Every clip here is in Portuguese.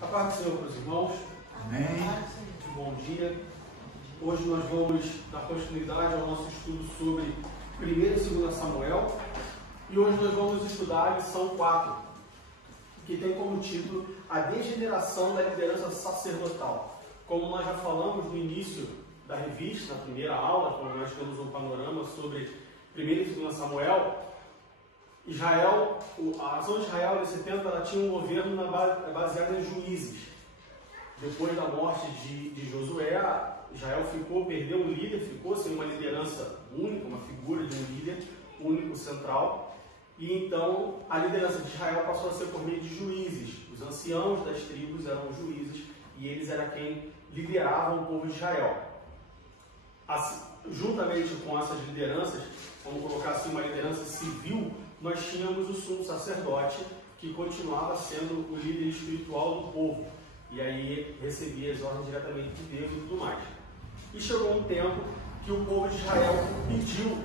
A paz do Senhor para os irmãos. Amém. Muito bom dia. Hoje nós vamos dar continuidade ao nosso estudo sobre 1 e 2 Samuel. E hoje nós vamos estudar a lição 4, que tem como título A Degeneração da Liderança Sacerdotal. Como nós já falamos no início da revista, na primeira aula, quando nós temos um panorama sobre 1 e 2 Samuel, Israel, a nação de Israel nesse tempo, ela tinha um governo baseado em juízes. Depois da morte de Josué, Israel perdeu um líder, ficou sem uma liderança única, uma figura de um líder único central. E então a liderança de Israel passou a ser por meio de juízes. Os anciãos das tribos eram os juízes e eles eram quem lideravam o povo de Israel. Assim, juntamente com essas lideranças, vamos colocar assim, uma liderança civil, nós tínhamos o sumo sacerdote, que continuava sendo o líder espiritual do povo. E aí recebia as ordens diretamente de Deus e tudo mais. E chegou um tempo que o povo de Israel pediu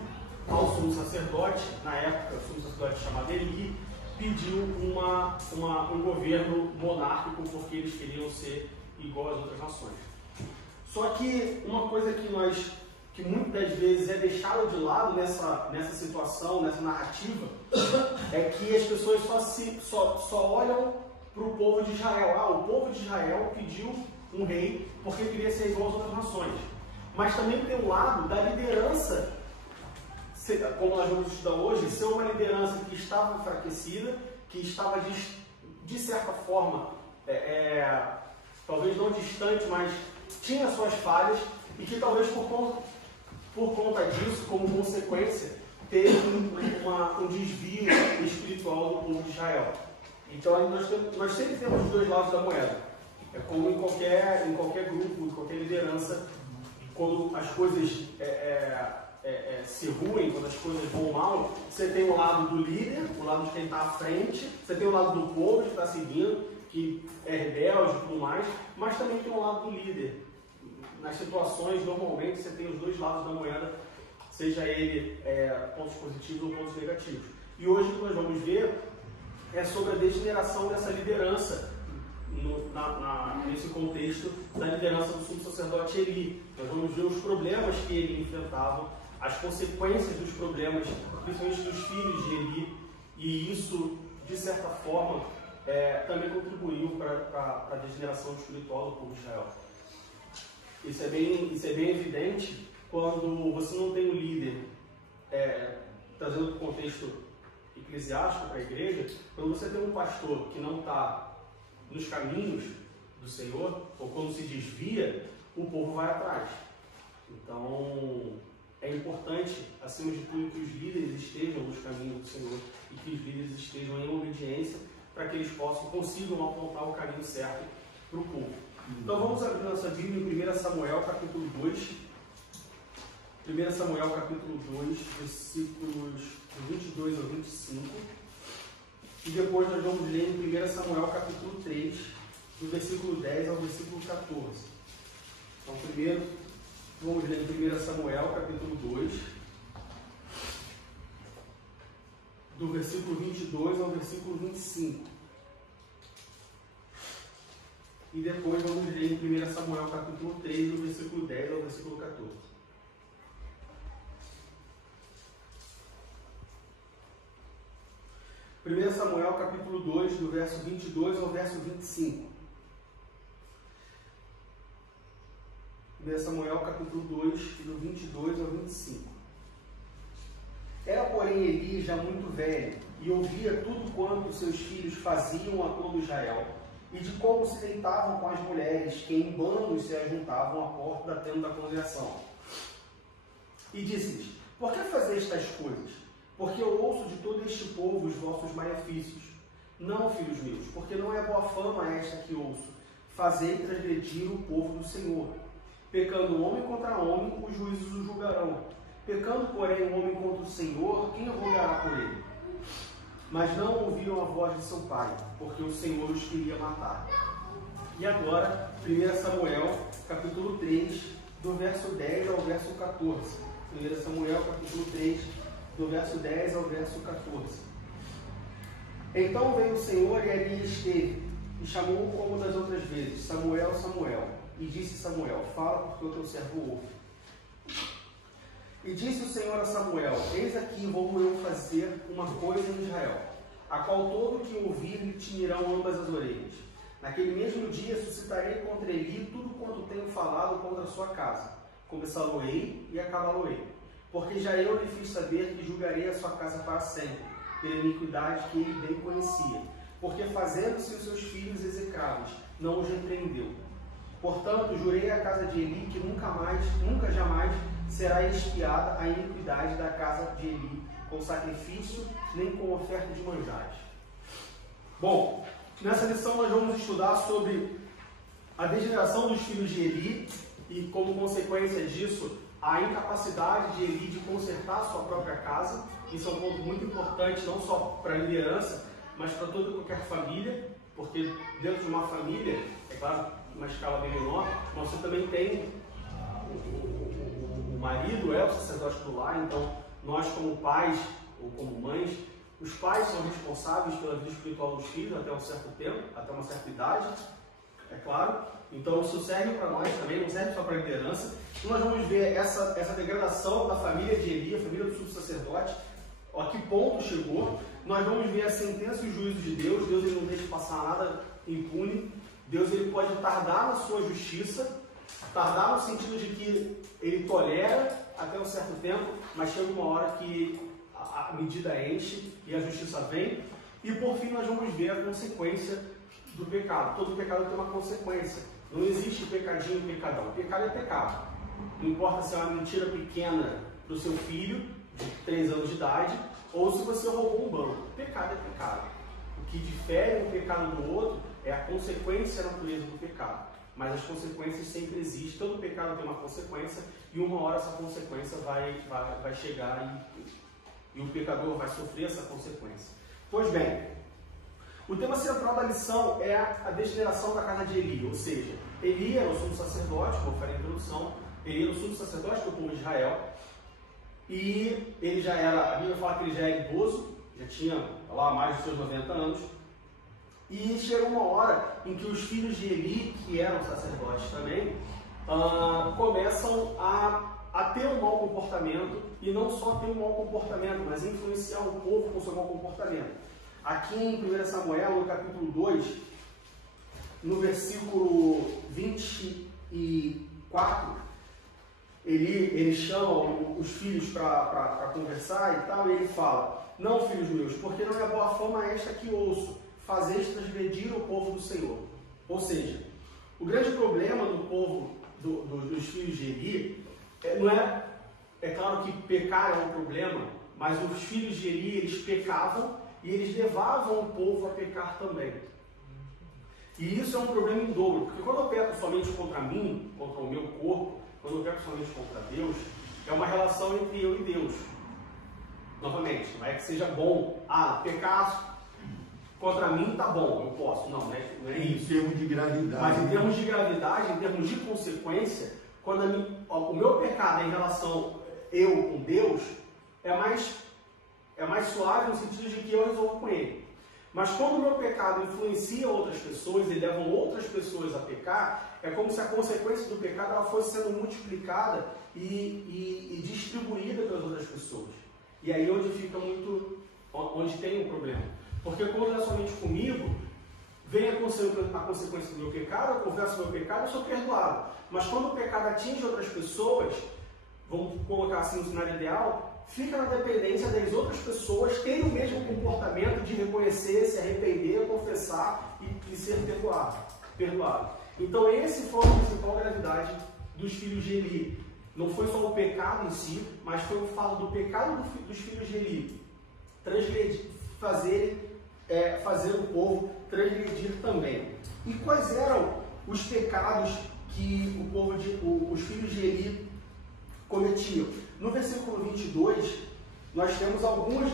ao sumo sacerdote, na época o sumo sacerdote chamado Eli, pediu um governo monárquico, porque eles queriam ser igual às outras nações. Só que uma coisa que muitas vezes é deixado de lado nessa situação, nessa narrativa, é que as pessoas só olham para o povo de Israel. O povo de Israel pediu um rei porque queria ser igual às outras nações. Mas também tem um lado da liderança, como nós vamos estudar hoje, ser uma liderança que estava enfraquecida, que estava de certa forma, talvez não distante, mas tinha suas falhas e que talvez por conta disso, como consequência, teve um desvio espiritual do povo de Israel. Então nós sempre temos os dois lados da moeda. É como em qualquer grupo, em qualquer liderança, quando as coisas se ruem, quando as coisas vão mal, você tem o lado do líder, o lado de quem está à frente, você tem o lado do povo que está seguindo, que é rebelde e tudo mais, mas também tem o lado do líder. Nas situações, normalmente, você tem os dois lados da moeda, seja ele pontos positivos ou pontos negativos. E hoje o que nós vamos ver é sobre a degeneração dessa liderança, nesse contexto da liderança do sumo sacerdote Eli. Nós vamos ver os problemas que ele enfrentava, as consequências dos problemas, principalmente dos filhos de Eli, e isso, de certa forma, também contribuiu para a degeneração espiritual do povo de Israel. Isso é bem evidente quando você não tem um líder, trazendo o contexto eclesiástico para a igreja, quando você tem um pastor que não está nos caminhos do Senhor, ou quando se desvia, o povo vai atrás. Então, é importante, acima de tudo, que os líderes estejam nos caminhos do Senhor e que os líderes estejam em obediência para que eles consigam apontar o caminho certo para o povo. Então vamos abrir nossa Bíblia em 1 Samuel capítulo 2. 1 Samuel capítulo 2, versículos 22 ao 25. E depois nós vamos ler em 1 Samuel capítulo 3, do versículo 10 ao versículo 14. Então primeiro vamos ler em 1 Samuel capítulo 2, do versículo 22 ao versículo 25. E depois vamos ler em 1 Samuel capítulo 3, do versículo 10 ao versículo 14. Primeiro Samuel capítulo 2, do verso 22 ao verso 25. 1 Samuel capítulo 2, do 22 ao 25. Era, porém, Eli já muito velho, e ouvia tudo quanto seus filhos faziam a todo Israel, e de como se deitavam com as mulheres, que em bandos se ajuntavam à porta da tenda da congregação. E disse-lhes: por que fazeis estas coisas? Porque eu ouço de todo este povo os vossos malefícios. Não, filhos meus, porque não é boa fama esta que ouço. Fazei transgredir o povo do Senhor. Pecando homem contra homem, os juízes o julgarão. Pecando, porém, o homem contra o Senhor, quem rogará por ele? Mas não ouviram a voz de seu pai, porque o Senhor os queria matar. E agora, 1 Samuel, capítulo 3, do verso 10 ao verso 14. 1 Samuel, capítulo 3, do verso 10 ao verso 14. Então veio o Senhor e ali esteve, e chamou como das outras vezes, Samuel, Samuel. E disse Samuel, fala porque o teu servo ouve. E disse o Senhor a Samuel, eis aqui vou eu fazer uma coisa em Israel, a qual todo que ouvir lhe tinirão ambas as orelhas. Naquele mesmo dia suscitarei contra Eli tudo quanto tenho falado contra a sua casa. Começá-lo-ei e acabá-lo-ei. Porque já eu lhe fiz saber que julgarei a sua casa para sempre, pela iniquidade que ele bem conhecia. Porque fazendo-se os seus filhos execráveis, não os repreendeu. Portanto, jurei à casa de Eli que nunca jamais será expiada a iniquidade da casa de Eli, com sacrifício, nem com oferta de manjares. Bom, nessa lição nós vamos estudar sobre a degeneração dos filhos de Eli e, como consequência disso, a incapacidade de Eli de consertar a sua própria casa. Isso é um ponto muito importante, não só para a liderança, mas para toda e qualquer família, porque dentro de uma família, é claro, uma escala bem menor, mas você também tem o marido, é o sacerdote do lar, então nós como pais ou como mães, os pais são responsáveis pela vida espiritual dos filhos até um certo tempo, até uma certa idade, é claro. Então isso serve para nós também, não serve só para a liderança. E nós vamos ver essa degradação da família de Eli, a família do sumo sacerdote, a que ponto chegou. Nós vamos ver a sentença e o juízo de Deus. Deus ele não deixa passar nada impune. Deus ele pode tardar na sua justiça, tardar no sentido de que ele tolera até um certo tempo, mas chega uma hora que a medida enche e a justiça vem. E por fim nós vamos ver a consequência do pecado. Todo pecado tem uma consequência. Não existe pecadinho e pecadão. Pecado é pecado. Não importa se é uma mentira pequena do seu filho, de 3 anos de idade, ou se você roubou um banco. Pecado é pecado. O que difere um pecado do outro é a consequência e a natureza do pecado. Mas as consequências sempre existem. Todo pecado tem uma consequência e uma hora essa consequência vai chegar e o pecador vai sofrer essa consequência. Pois bem, o tema central da lição é a degeneração da casa de Eli, ou seja, Eli era o sumo sacerdote, como eu falei na introdução, ele era o sumo sacerdote do povo de Israel, e ele já era, a Bíblia fala que ele já era idoso, já tinha lá mais dos seus 90 anos, e chegou uma hora em que os filhos de Eli, que eram sacerdotes também, começam a ter um mau comportamento, e não só ter um mau comportamento, mas influenciar o povo com seu mau comportamento. Aqui em 1 Samuel, no capítulo 2, no versículo 24, ele chama os filhos para conversar e tal, e ele fala: não, filhos meus, porque não é boa fama esta que ouço, fazeis transgredir o povo do Senhor. Ou seja, o grande problema do povo, dos filhos de Eli, não é claro que pecar é um problema, mas os filhos de Eli, eles pecavam, e eles levavam o povo a pecar também. E isso é um problema em dobro, porque quando eu peco somente contra mim, contra o meu corpo, quando eu peco somente contra Deus, é uma relação entre eu e Deus. Novamente, não é que seja bom, pecar contra mim tá bom, eu posso. Não é isso. Em termos de gravidade. Mas em termos de gravidade, em termos de consequência, quando o meu pecado é em relação eu com Deus, é mais suave no sentido de que eu resolvo com ele. Mas quando o meu pecado influencia outras pessoas e levam outras pessoas a pecar, é como se a consequência do pecado ela fosse sendo multiplicada e distribuída pelas outras pessoas. E aí onde tem um problema. Porque quando é somente comigo, vem a consequência do meu pecado, eu confesso o meu pecado e sou perdoado. Mas quando o pecado atinge outras pessoas, vamos colocar assim no cenário ideal, fica na dependência das outras pessoas terem o mesmo comportamento de reconhecer, se arrepender, confessar e ser perdoado. Então esse foi a principal gravidade dos filhos de Eli. Não foi só o pecado em si, mas foi o fato do pecado dos filhos de Eli fazer o povo transgredir também. E quais eram os pecados que os filhos de Eli cometiam? No versículo 22, nós temos alguns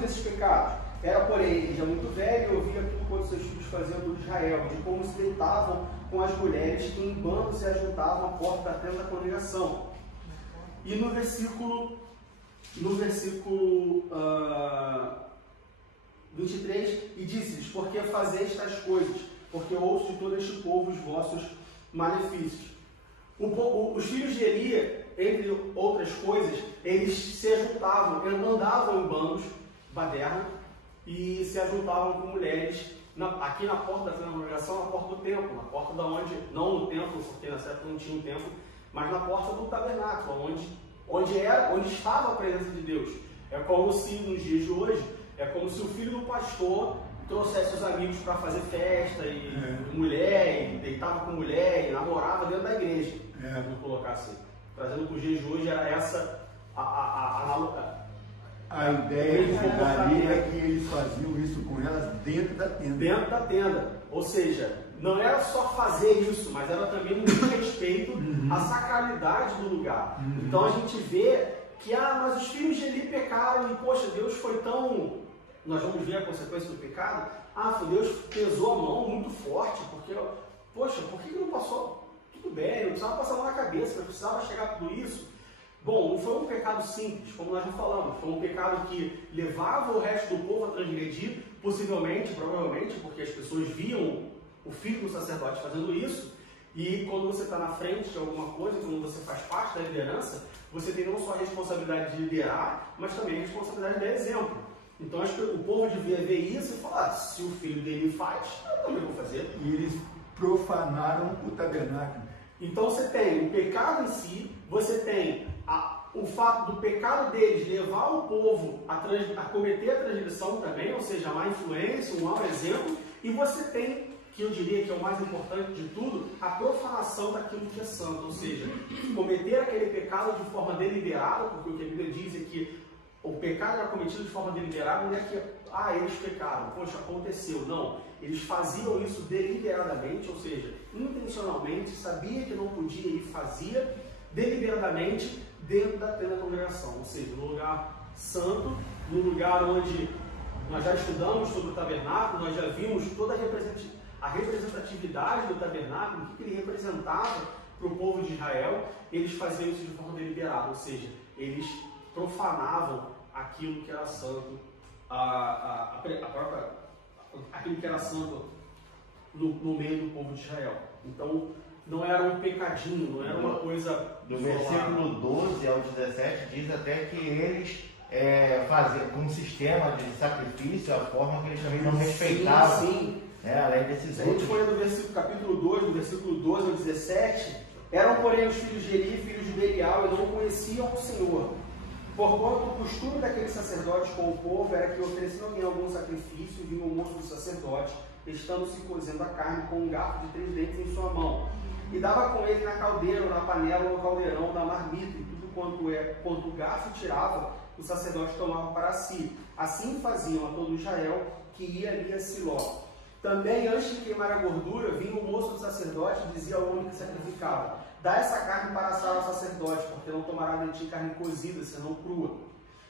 desses pecados. Era, porém, ele já muito velho e ouvia tudo quanto seus filhos faziam por Israel, de como se deitavam com as mulheres que em bando se ajuntavam à porta da tenda da congregação. E no versículo 23, e disse-lhes, por que fazeis estas coisas? Porque ouço de todo este povo os vossos malefícios. Os filhos de Eli, entre outras coisas, eles se ajuntavam, andavam em bandos, baderna, e se ajuntavam com mulheres, aqui na porta da congregação, na porta do templo, na porta da onde, não no templo, porque nessa época não tinha um templo, mas na porta do tabernáculo, onde estava a presença de Deus. É como se, nos dias de hoje, é como se o filho do pastor trouxesse os amigos para fazer festa, e mulher, e deitava com mulher, e namorava dentro da igreja, vamos colocar assim. Trazendo para os dias de hoje, era essa a ideia ali é que eles faziam isso com elas dentro da tenda. Dentro da tenda. Ou seja, não era só fazer isso, mas era também um respeito à sacralidade do lugar. Então a gente vê que, mas os filhos de Eli pecaram e, poxa, Deus foi tão... Nós vamos ver a consequência do pecado. Deus pesou a mão muito forte, porque, poxa, por que não passou? Tudo bem, não precisava passar a mão na cabeça, mas precisava chegar a tudo isso. Bom, não foi um pecado simples, como nós já falamos, foi um pecado que levava o resto do povo a transgredir, possivelmente, provavelmente, porque as pessoas viam o filho do sacerdote fazendo isso, e quando você está na frente de alguma coisa, quando você faz parte da liderança, você tem não só a responsabilidade de liderar, mas também a responsabilidade de dar exemplo. Então acho que o povo devia ver isso e falar, se o filho dele faz, eu também vou fazer. E eles profanaram o tabernáculo. Então você tem o pecado em si, você tem o fato do pecado deles levar o povo a cometer a transgressão também, ou seja, a má influência, um mau exemplo, e você tem, que eu diria que é o mais importante de tudo, a profanação daquilo que é santo, ou seja, cometer aquele pecado de forma deliberada, porque o que a Bíblia diz é que o pecado era cometido de forma deliberada, não é que, eles pecaram, poxa, aconteceu, não. Eles faziam isso deliberadamente, ou seja, intencionalmente, sabia que não podia e fazia deliberadamente dentro da tenda da congregação, ou seja, no lugar santo, no lugar onde nós já estudamos sobre o tabernáculo, nós já vimos toda a representatividade do tabernáculo, o que ele representava para o povo de Israel. Eles faziam isso de forma deliberada, ou seja, eles profanavam aquilo que era santo, aquilo que era santo no meio do povo de Israel. Então, não era um pecadinho, não era uma coisa... Do versículo 12 ao 17 diz até que eles faziam um sistema de sacrifício, a forma que eles também não respeitavam. Sim. Além desses outros. A gente foi no capítulo 2, do versículo 12 ao 17, eram, porém, os filhos de Eli, filhos de Belial, e não conheciam o Senhor. Porquanto o costume daqueles sacerdotes com o povo era que ofereciam em algum sacrifício e vinha o moço do sacerdote, estando-se cozendo a carne com um garfo de 3 dentes em sua mão. E dava com ele na caldeira, ou na panela, ou no caldeirão, na marmita, e tudo quanto o garfo tirava, o sacerdote tomava para si. Assim faziam a todo Israel que ia ali a Siló. Também, antes de queimar a gordura, vinha o moço do sacerdote e dizia ao homem que sacrificava: dá essa carne para assar ao sacerdote, porque não tomará de ti carne cozida, senão crua.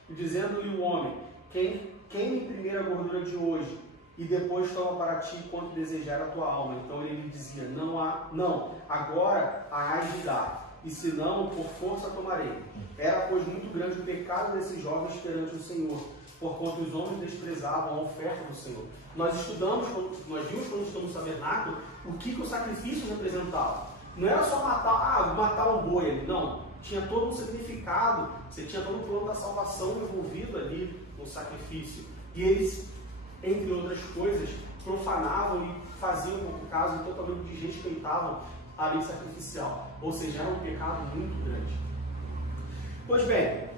E dizendo-lhe o homem: queime primeiro a gordura de hoje, e depois toma para ti quanto desejar a tua alma. Então ele lhe dizia: não, agora há de dar, e se não, por força tomarei. Era, pois, muito grande o pecado desses jovens perante o Senhor, porquanto os homens desprezavam a oferta do Senhor. Nós vimos quando estamos no tabernáculo, o que o sacrifício representava. Não era só matar um boi ali, não. Tinha todo um significado, você tinha todo um plano da salvação envolvido ali no sacrifício. E eles, entre outras coisas, profanavam e faziam, por caso, totalmente desrespeitavam a lei sacrificial. Ou seja, era um pecado muito grande. Pois bem,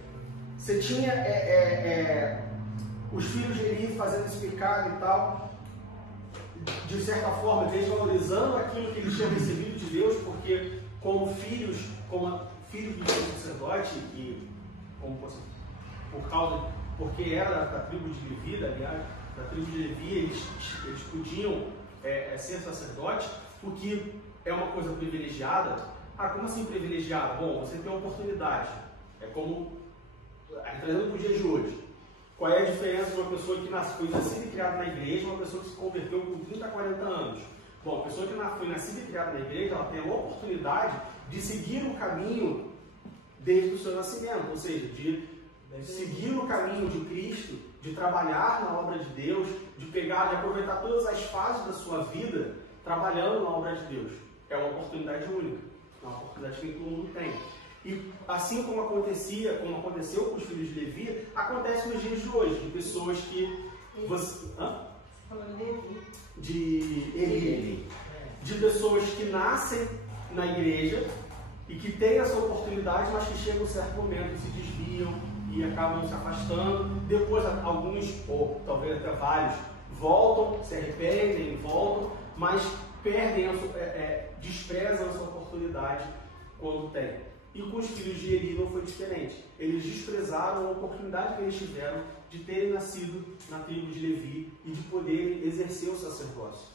você tinha os filhos de Eli fazendo esse pecado e tal, de certa forma desvalorizando aquilo que eles tinham recebido de Deus, porque como filhos do sacerdote, e porque era da tribo de Levi, aliás, da tribo de Levi, eles podiam ser sacerdotes, o que é uma coisa privilegiada. Como assim privilegiada? Bom, você tem uma oportunidade. É como, trazendo para o dia de hoje. Qual é a diferença de uma pessoa que foi nascida e criada na igreja e uma pessoa que se converteu com 30 a 40 anos? Bom, a pessoa que foi nascida e criada na igreja, ela tem a oportunidade de seguir o caminho desde o seu nascimento, ou seja, de seguir o caminho de Cristo, de trabalhar na obra de Deus, de aproveitar todas as fases da sua vida trabalhando na obra de Deus. É uma oportunidade única, é uma oportunidade que todo mundo tem. E assim como aconteceu com os filhos de Levi, acontece nos dias de hoje, de pessoas que... De Eli. De pessoas que nascem na igreja e que têm essa oportunidade, mas que chegam a um certo momento e se desviam e acabam se afastando. Depois alguns, ou talvez até vários, voltam, se arrependem, voltam, mas perdem, desprezam essa oportunidade quando tem. E com os filhos de Eli não foi diferente. Eles desprezaram a oportunidade que eles tiveram de terem nascido na tribo de Levi e de poderem exercer o sacerdócio,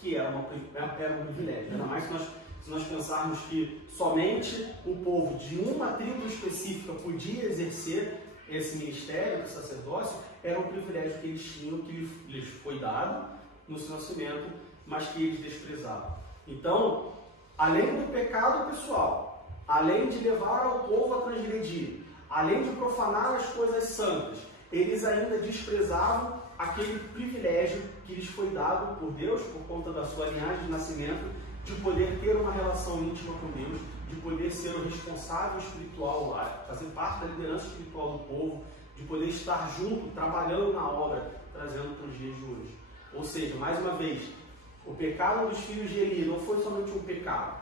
que era um privilégio. Ainda mais se nós pensarmos que somente o povo de uma tribo específica podia exercer esse ministério do sacerdócio, era um privilégio que eles tinham, que lhes foi dado no seu nascimento, mas que eles desprezavam. Então, além do pecado pessoal, além de levar ao povo a transgredir, além de profanar as coisas santas, eles ainda desprezavam aquele privilégio que lhes foi dado por Deus, por conta da sua linhagem de nascimento, de poder ter uma relação íntima com Deus, de poder ser o responsável espiritual, fazer parte da liderança espiritual do povo, de poder estar junto, trabalhando na obra, trazendo para os dias de hoje. Ou seja, mais uma vez, o pecado dos filhos de Eli não foi somente um pecado,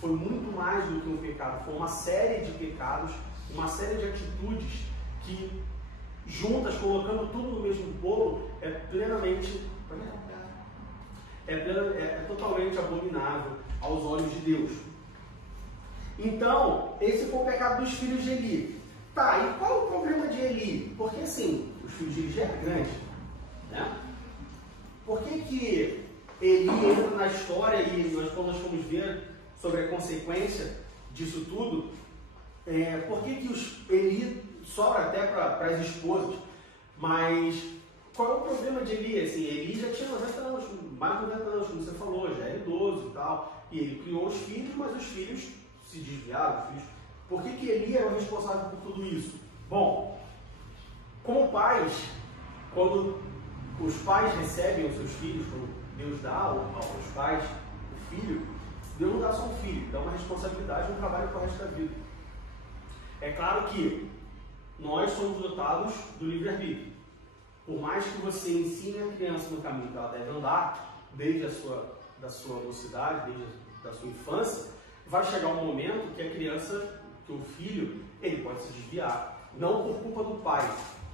foi muito mais do que um pecado, foi uma série de pecados, uma série de atitudes que, juntas, colocando tudo no mesmo bolo, é totalmente abominável aos olhos de Deus. Então, esse foi o pecado dos filhos de Eli. Tá, e qual é o problema de Eli? Porque assim, os filhos de Eli já eram grandes, né? Por que Eli entra na história e quando nós fomos ver sobre a consequência disso tudo, por que Eli sobra até para as esposas? Mas qual é o problema de Eli? Assim, Eli já tinha 90 anos, mais de 90 anos, como você falou, já era idoso e tal, e ele criou os filhos, mas os filhos se desviaram. Por que Eli era o responsável por tudo isso? Bom, como pais, quando os pais recebem os seus filhos, quando Deus dá aos pais o filho, Deus não dá só um filho, dá uma responsabilidade, um trabalho para o resto da vida. É claro que nós somos dotados do livre-arbítrio. Por mais que você ensine a criança no caminho que ela deve andar, desde da sua mocidade, desde a sua infância, vai chegar um momento que a criança, que o filho, ele pode se desviar. Não por culpa do pai,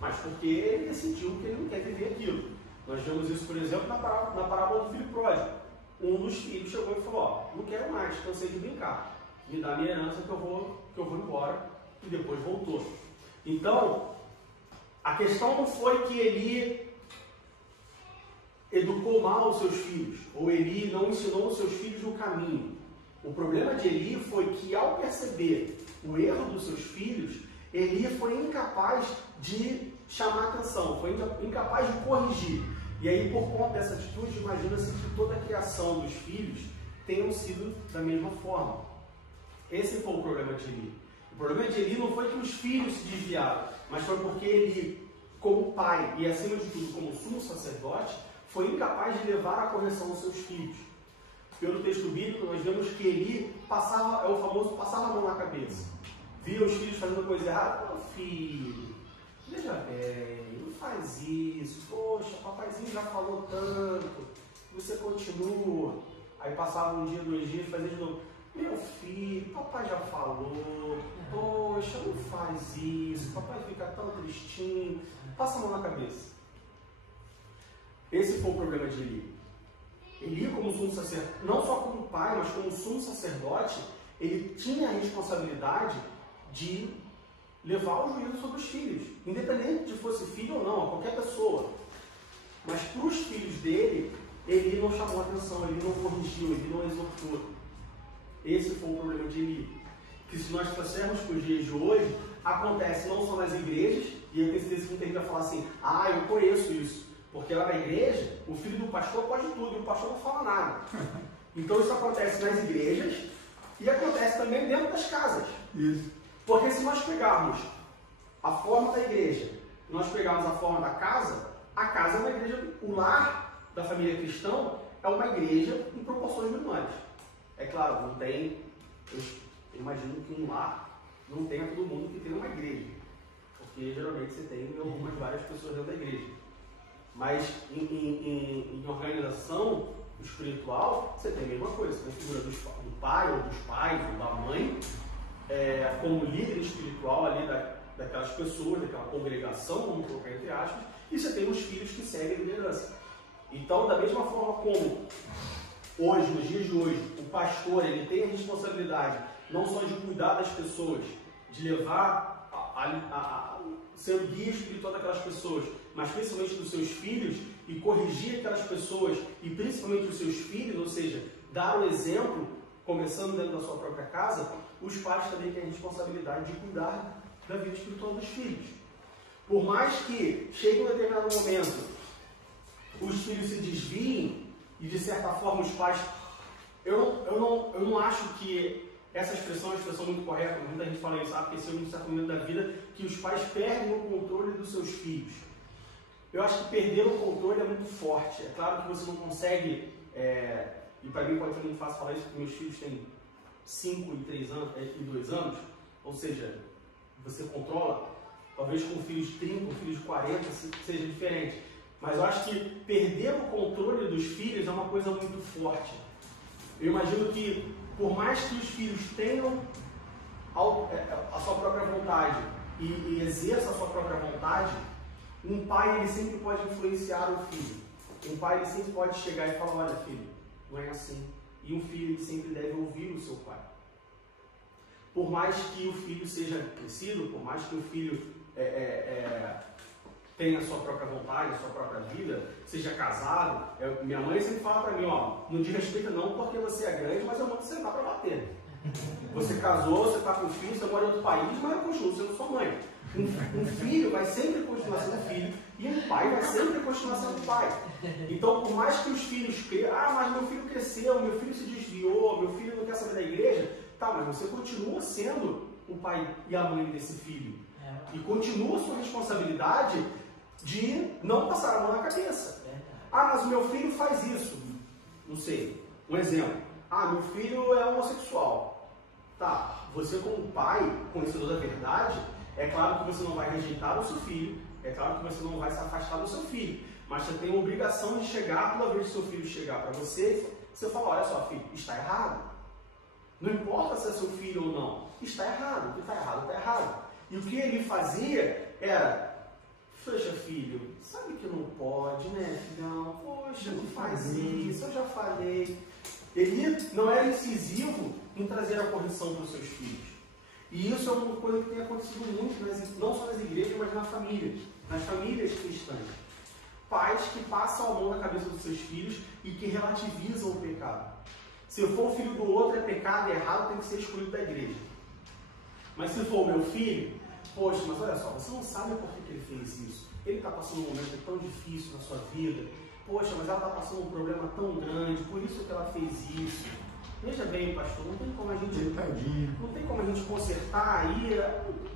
mas porque ele decidiu que ele não quer viver aquilo. Nós vemos isso, por exemplo, na parábola do filho pródigo. Um dos filhos chegou e falou: não quero mais, cansei de brincar, me dá minha herança que eu vou embora, e depois voltou. Então, a questão não foi que Eli educou mal os seus filhos, ou Eli não ensinou os seus filhos no caminho. O problema de Eli foi que, ao perceber o erro dos seus filhos, Eli foi incapaz de chamar atenção, foi incapaz de corrigir. E aí, por conta dessa atitude, imagina-se que toda a criação dos filhos tenham sido da mesma forma. Esse foi o problema de Eli. O problema de Eli não foi que os filhos se desviaram, mas foi porque Eli, como pai e acima de tudo como sumo sacerdote, foi incapaz de levar a correção aos seus filhos. Pelo texto bíblico, nós vemos que Eli passava a mão na cabeça. Via os filhos fazendo coisa errada. Não, filho, veja bem, não faz isso. Poxa, papaizinho já falou tanto, você continua. Aí passava um dia, 2 dias, fazia de novo. Meu filho, papai já falou, poxa, não faz isso, papai fica tão tristinho, passa a mão na cabeça. Esse foi o problema de Eli. Eli, como sumo sacerdote, não só como pai, mas como sumo sacerdote, ele tinha a responsabilidade de levar o juízo sobre os filhos, independente de fosse filho ou não, a qualquer pessoa. Mas para os filhos dele, Eli não chamou atenção, ele não corrigiu, ele não exortou. Esse foi o problema de Eli. Que se nós trouxermos para os dias de hoje, acontece não só nas igrejas, e eu tenho certeza que muita gente vai falar assim: ah, eu conheço isso. Porque lá na igreja, o filho do pastor pode tudo, e o pastor não fala nada. Então isso acontece nas igrejas, e acontece também dentro das casas. Isso. Porque se nós pegarmos a forma da igreja, nós pegarmos a forma da casa, a casa é uma igreja, o lar da família cristã é uma igreja em proporções menores. É claro, não tem, eu imagino que um lar não tenha todo mundo que tem uma igreja, porque geralmente você tem algumas várias pessoas dentro da igreja. Mas em organização espiritual, você tem a mesma coisa, você tem a figura do pai ou dos pais ou da mãe, como líder espiritual ali daquelas pessoas, daquela congregação, vamos colocar entre aspas, e você tem os filhos que seguem a liderança. Então, da mesma forma como hoje, nos dias de hoje, o pastor ele tem a responsabilidade não só de cuidar das pessoas, de levar a ser o guia espiritual daquelas pessoas, mas principalmente dos seus filhos, e corrigir aquelas pessoas, e principalmente os seus filhos, ou seja, dar o exemplo, começando dentro da sua própria casa, os pais também têm a responsabilidade de cuidar da vida espiritual dos filhos. Por mais que chegue um determinado momento, os filhos se desviem, e de certa forma os pais... Eu não acho que essa expressão é uma expressão muito correta, muita gente fala isso, porque em um certo momento da vida que os pais perdem o controle dos seus filhos. Eu acho que perder o controle é muito forte. É claro que você não consegue, e para mim pode ser muito fácil falar isso, porque meus filhos têm 5 e 2 anos, ou seja, você controla, talvez com filhos de 30, com filhos de 40 seja diferente. Mas eu acho que perder o controle dos filhos é uma coisa muito forte. Eu imagino que, por mais que os filhos tenham a sua própria vontade e exerçam a sua própria vontade, um pai ele sempre pode influenciar o filho. Um pai ele sempre pode chegar e falar, olha filho, não é assim. E um filho ele sempre deve ouvir o seu pai. Por mais que o filho seja crescido, por mais que o filho tenha a sua própria vontade, a sua própria vida, seja casado, minha mãe sempre fala para mim, ó, não diz respeito não porque você é grande, mas eu mando você sentar para bater. Você casou, você está com filho, você mora em outro país, mas eu continuo sendo sua mãe. Um filho vai sempre continuar sendo filho e um pai vai sempre continuar sendo pai. Então, por mais que os filhos cresçam, mas meu filho cresceu, meu filho se desviou, meu filho não quer saber da igreja, tá, mas você continua sendo o pai e a mãe desse filho. E continua a sua responsabilidade de não passar a mão na cabeça. Mas o meu filho faz isso. Não sei. Um exemplo. Meu filho é homossexual. Tá, você como pai, conhecedor da verdade, é claro que você não vai rejeitar o seu filho, é claro que você não vai se afastar do seu filho, mas você tem a obrigação de chegar, toda vez que seu filho chegar para você, você fala, olha só filho, está errado. Não importa se é seu filho ou não, está errado, o que está errado, está errado. E o que ele fazia era, poxa filho, sabe que não pode, né filhão? Poxa, não faz isso, eu já falei. Ele não era incisivo em trazer a correção para os seus filhos. E isso é uma coisa que tem acontecido muito, não só nas igrejas, mas nas famílias cristãs. Pais que passam a mão na cabeça dos seus filhos e que relativizam o pecado. Se for o filho do outro, é pecado, é errado, tem que ser excluído da igreja. Mas se for o meu filho, poxa, mas olha só, você não sabe por que ele fez isso. Ele está passando um momento tão difícil na sua vida. Poxa, mas ela está passando um problema tão grande, por isso que ela fez isso. Veja bem, pastor, não tem como a gente consertar aí,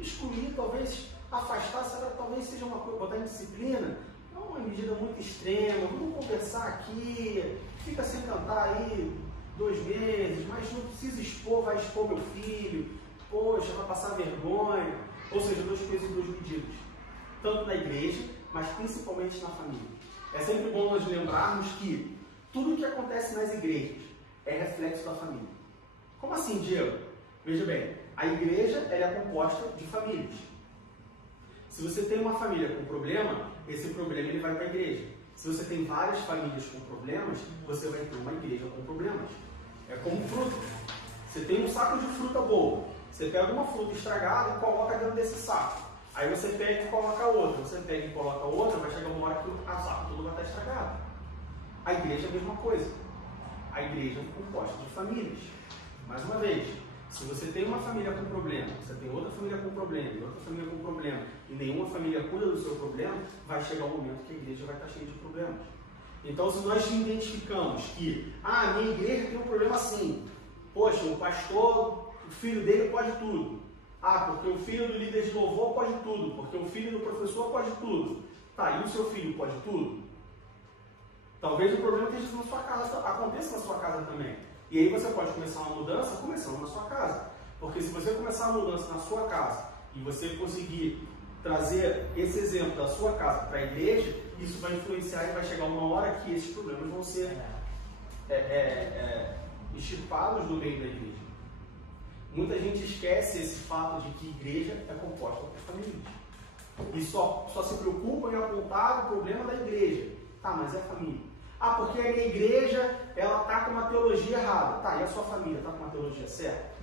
excluir, talvez afastar, talvez seja uma coisa, botar em disciplina, é uma medida muito extrema, vamos conversar aqui, fica sem cantar aí 2 meses, mas não precisa expor, vai expor meu filho, poxa, vai passar vergonha, ou seja, 2 pesos e 2 medidas, tanto na igreja, mas principalmente na família. É sempre bom nós lembrarmos que tudo o que acontece nas igrejas é reflexo da família. Como assim, Diego? Veja bem, a igreja ela é composta de famílias. Se você tem uma família com problema, esse problema ele vai para a igreja. Se você tem várias famílias com problemas, você vai ter uma igreja com problemas. É como fruta. Você tem um saco de fruta boa. Você pega uma fruta estragada e coloca dentro desse saco. Aí você pega e coloca outra. Você pega e coloca outra, vai chegar uma hora que o saco todo vai estar estragado. A igreja é a mesma coisa. A igreja é composta de famílias. Mais uma vez, se você tem uma família com problema, você tem outra família com problema, e outra família com problema, e nenhuma família cuida do seu problema, vai chegar um momento que a igreja vai estar cheia de problemas. Então, se nós identificamos que, minha igreja tem um problema assim, poxa, o pastor, o filho dele pode tudo, Ah, porque o filho do líder de louvor pode tudo, porque o filho do professor pode tudo. Tá, e o seu filho pode tudo? Talvez o problema esteja na sua casa, aconteça na sua casa também. E aí você pode começar uma mudança começando na sua casa. Porque se você começar a mudança na sua casa e você conseguir trazer esse exemplo da sua casa para a igreja, isso vai influenciar e vai chegar uma hora que esses problemas vão ser extirpados do meio da igreja. Muita gente esquece esse fato de que igreja é composta por famílias. E só se preocupa em apontar o problema da igreja. Tá, mas é família. Ah, porque a minha igreja, ela está com uma teologia errada. Tá, e a sua família está com uma teologia certa?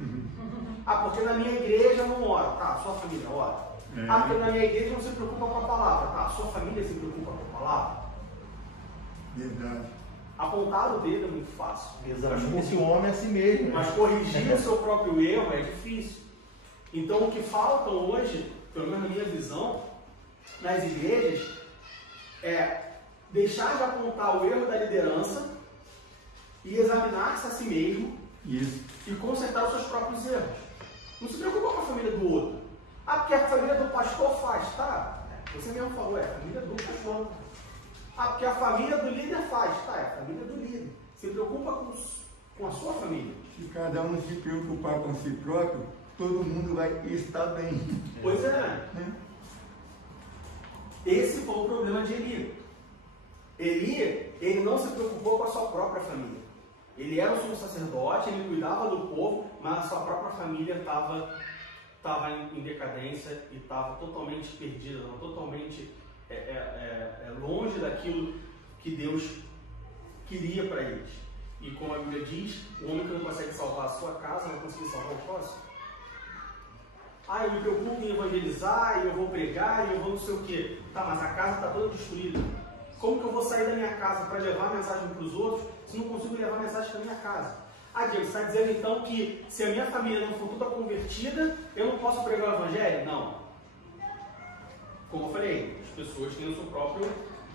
Ah, porque na minha igreja não ora. Tá, a sua família ora. Ah, porque na minha igreja não se preocupa com a palavra. Tá, a sua família se preocupa com a palavra? Verdade. Apontar o dedo é muito fácil. Exatamente. O homem é assim mesmo. Mas corrigir o seu próprio erro é difícil. Então o que falta hoje, pelo menos na minha visão, nas igrejas, é deixar de apontar o erro da liderança e examinar-se a si mesmo. Isso. E consertar os seus próprios erros. Não se preocupa com a família do outro. Ah, porque a família do pastor faz, tá? Você mesmo falou, é a família do pastor. Ah, porque a família do líder faz, tá? É a família do líder. Se preocupa com a sua família. Se cada um se preocupar com si próprio, todo mundo vai estar bem. Pois é. Esse foi o problema de Eli. Eli, ele não se preocupou com a sua própria família. Ele era o sumo sacerdote, ele cuidava do povo, mas a sua própria família estava em decadência e estava totalmente perdida, totalmente longe daquilo que Deus queria para eles. E como a Bíblia diz, o homem que não consegue salvar a sua casa, não vai conseguir salvar o próximo. Ah, eu me preocupo em evangelizar, e eu vou pregar, e eu vou não sei o quê. Tá, mas a casa está toda destruída. Como que eu vou sair da minha casa para levar a mensagem para os outros se não consigo levar a mensagem para a minha casa? Ah, Diego, você está dizendo então que se a minha família não for toda convertida, eu não posso pregar o evangelho? Não. Como eu falei, as pessoas têm sua própria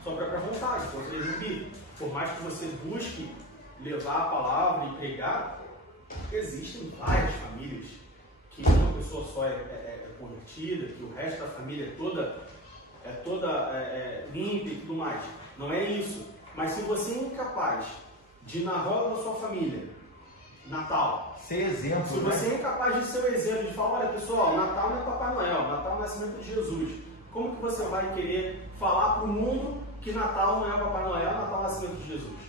vontade, sua própria. Por mais que você busque levar a palavra e pregar, existem várias famílias que uma pessoa só é convertida, que o resto da família é toda limpa e tudo mais. Não é isso. Mas se você é incapaz de ir na roda da sua família, Natal, ser exemplo, se você é incapaz de ser o exemplo, de falar, olha pessoal, Natal não é Papai Noel, Natal é o nascimento de Jesus. Como que você vai querer falar para o mundo que Natal não é Papai Noel, Natal é o nascimento de Jesus?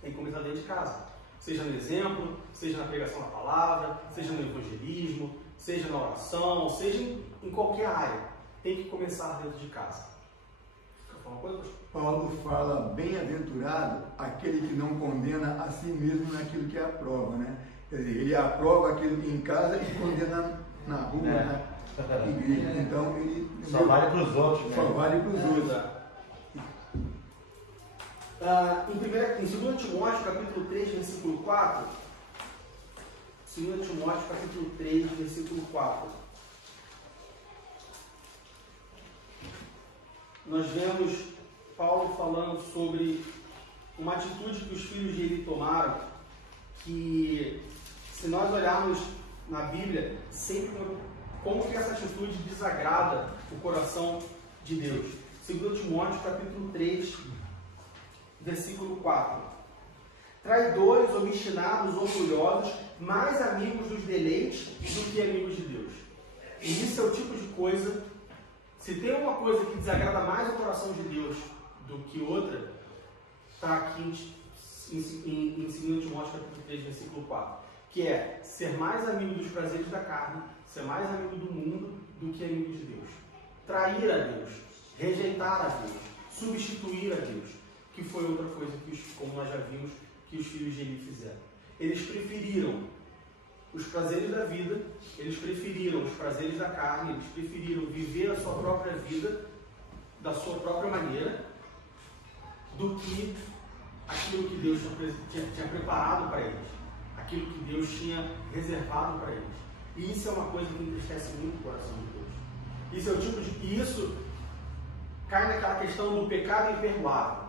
Tem que começar dentro de casa. Seja no exemplo, seja na pregação da palavra, seja no evangelismo, seja na oração, seja em qualquer área. Tem que começar dentro de casa. Quer falar uma coisa, pastor? Paulo fala, bem-aventurado aquele que não condena a si mesmo naquilo que aprova, né? Quer dizer, ele aprova aquilo em casa e condena na rua, na igreja. Então, ele só vale para os outros, né? Só vale para os outros. Em 2 Timóteo, capítulo 3, versículo 4, 2 Timóteo, capítulo 3, versículo 4, nós vemos Paulo falando sobre uma atitude que os filhos de Eli tomaram, que se nós olharmos na Bíblia, sempre como que essa atitude desagrada o coração de Deus. 2 Timóteo, capítulo 3, versículo 4. Traidores, obstinados, orgulhosos, mais amigos dos deleites do que amigos de Deus. E isso é o tipo de coisa, se tem uma coisa que desagrada mais o coração de Deus do que outra, está aqui em 2 Timóteo, capítulo 3, versículo 4. Que é ser mais amigo dos prazeres da carne, ser mais amigo do mundo do que amigo de Deus. Trair a Deus, rejeitar a Deus, substituir a Deus, que foi outra coisa que, como nós já vimos, que os filhos de Eli fizeram. Eles preferiram os prazeres da vida, eles preferiram os prazeres da carne, eles preferiram viver a sua própria vida da sua própria maneira, do que aquilo que Deus tinha preparado para eles, aquilo que Deus tinha reservado para eles. E isso é uma coisa que entristece muito o coração de Deus. Isso é o tipo de... E isso cai naquela questão do pecado imperdoável.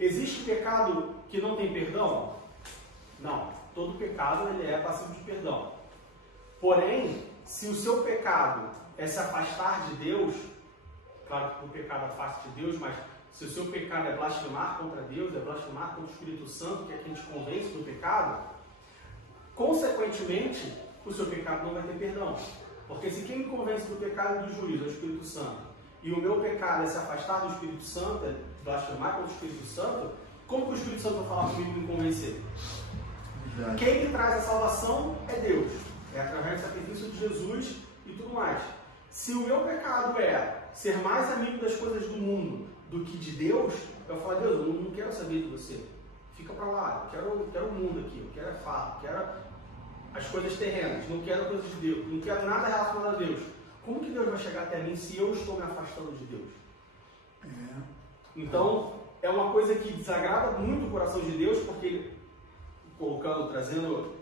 Existe pecado que não tem perdão? Não. Todo pecado ele é passivo de perdão. Porém, se o seu pecado é se afastar de Deus, claro que o pecado afasta de Deus, mas se o seu pecado é blasfemar contra Deus, é blasfemar contra o Espírito Santo, que é quem te convence do pecado, consequentemente, o seu pecado não vai ter perdão. Porque se quem me convence do pecado e do juízo é o Espírito Santo, e o meu pecado é se afastar do Espírito Santo, é blasfemar contra o Espírito Santo, como que o Espírito Santo vai falar comigo e me convencer? Verdade. Quem me traz a salvação é Deus. É através do sacrifício de Jesus e tudo mais. Se o meu pecado é ser mais amigo das coisas do mundo do que de Deus, eu falo, Deus, eu não quero saber de você. Fica para lá, eu quero o mundo aqui, eu quero a farra, eu quero as coisas terrenas, não quero coisas de Deus, não quero nada relacionado a Deus. Como que Deus vai chegar até mim se eu estou me afastando de Deus? Então, é uma coisa que desagrada muito o coração de Deus, porque ele, trazendo,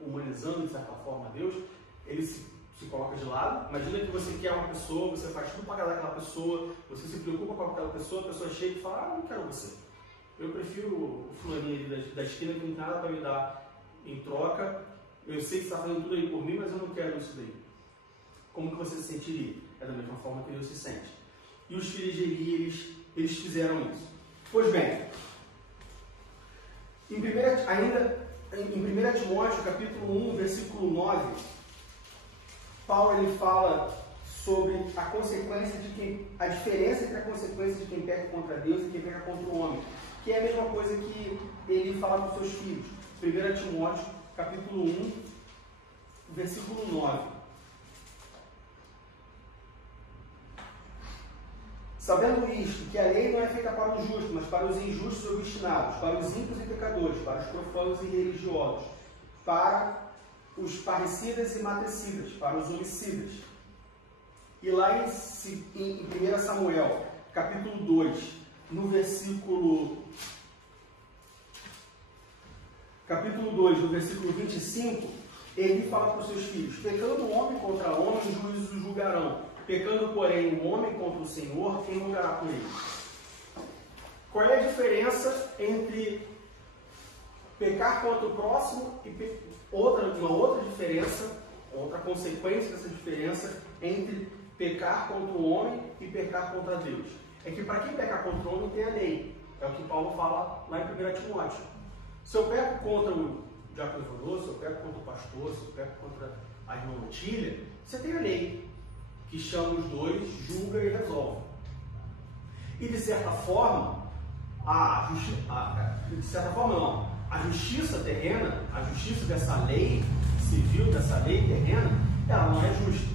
humanizando de certa forma Deus, ele se coloca de lado. Imagina que você quer uma pessoa, você faz tudo para agradar aquela pessoa, você se preocupa com aquela pessoa, a pessoa chega e fala, não quero você. Eu prefiro o fulaninho ali da esquina que não tem nada para me dar em troca. Eu sei que você está fazendo tudo aí por mim, mas eu não quero isso daí. Como que você se sentiria? É da mesma forma que Deus se sente. E os filhos de Eli, eles fizeram isso. Pois bem, em 1 Timóteo, capítulo 1, versículo 9, Paulo ele fala sobre a consequência a diferença entre a consequência de quem peca contra Deus e quem peca contra o homem, que é a mesma coisa que ele fala para os seus filhos. 1 Timóteo, capítulo 1, versículo 9. Sabendo isto, que a lei não é feita para os justos, mas para os injustos e obstinados, para os ímpios e pecadores, para os profanos e religiosos, para os parricidas e matricidas, para os homicidas. E lá em 1 Samuel, capítulo 2, no versículo 25, ele fala para os seus filhos, pecando o homem contra o homem, os juízes o julgarão. Pecando, porém, o homem contra o Senhor, quem julgará por ele? Qual é a diferença entre pecar contra o próximo e uma outra diferença, outra consequência dessa diferença entre pecar contra o homem e pecar contra Deus? É que para quem pecar contra o homem tem a lei. É o que Paulo fala lá em 1 Timóteo. Se eu peco contra o diácono Ivanor, se eu peco contra o pastor, se eu peco contra a irmã Otília, você tem a lei que chama os dois, julga e resolve. E de certa forma, a justiça terrena, a justiça dessa lei civil, dessa lei terrena, ela não é justa.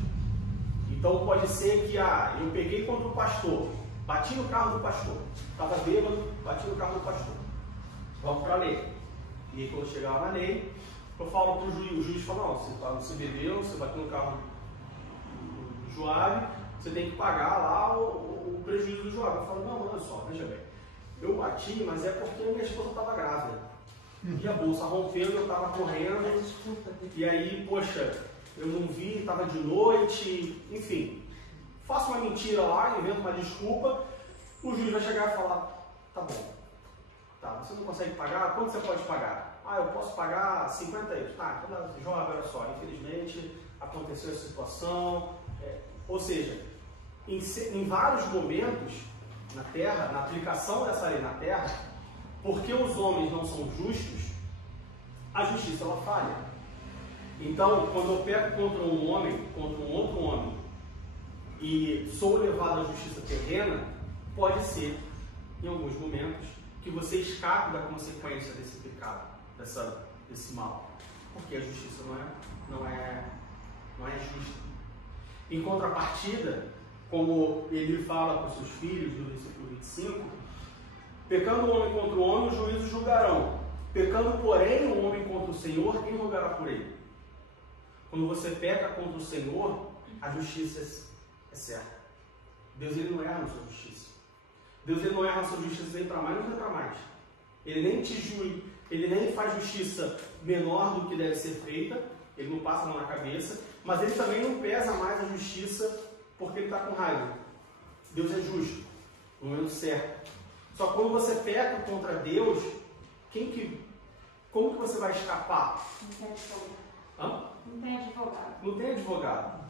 Então pode ser que eu peguei contra o pastor, bati no carro do pastor, estava bêbado, bati no carro do pastor. Vamos para a lei. E aí quando chegava na lei, eu falo para o juiz fala, não, você bebeu, você bateu no carro Joabe, você tem que pagar lá o prejuízo do Joabe. Eu falo, não, olha só, veja bem, eu bati, mas é porque minha esposa estava grávida. E a bolsa rompendo, eu estava correndo, e aí, poxa, eu não vi, estava de noite, enfim. Faço uma mentira lá, invento uma desculpa, o juiz vai chegar e falar, tá bom, tá, você não consegue pagar, quanto você pode pagar? Eu posso pagar 50 euros. Tá, Joabe, olha só, infelizmente aconteceu essa situação. Ou seja, em vários momentos na Terra, na aplicação dessa lei na Terra, porque os homens não são justos, a justiça ela falha. Então, quando eu peco contra um homem, contra um outro homem, e sou levado à justiça terrena, pode ser, em alguns momentos, que você escape da consequência desse pecado, desse mal, porque a justiça não é justa. Em contrapartida, como ele fala para os seus filhos, no versículo 25, pecando o homem contra o homem, os juízes julgarão. Pecando, porém, o homem contra o Senhor, quem julgará por ele? Quando você peca contra o Senhor, a justiça é certa. Deus ele não erra na sua justiça. Deus ele não erra na sua justiça nem para mais nem para mais. Ele nem te julga, ele nem faz justiça menor do que deve ser feita, ele não passa a mão na cabeça, mas ele também não pesa mais a justiça porque ele está com raiva. Deus é justo, no momento certo. Só que quando você peca contra Deus, como que você vai escapar? Não pede fogo. Hã? Não tem advogado. Não tem advogado.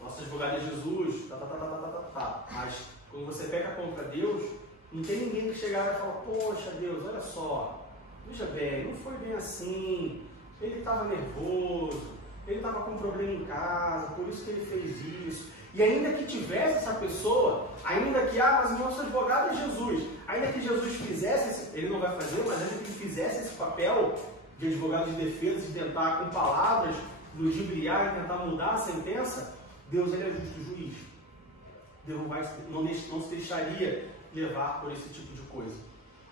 Nosso advogado é Jesus, Mas quando você peca contra Deus, não tem ninguém que chegar e falar, poxa Deus, olha só, veja bem, não foi bem assim, ele estava nervoso, ele estava com um problema em casa, por isso que ele fez isso. E ainda que tivesse essa pessoa, ainda que, mas o nosso advogado é Jesus, ainda que Jesus fizesse, ele não vai fazer, mas ainda que ele fizesse esse papel de advogado de defesa, de tentar com palavras ludibriar e tentar mudar a sentença, Deus ele é justo juiz. Deus não se deixaria levar por esse tipo de coisa.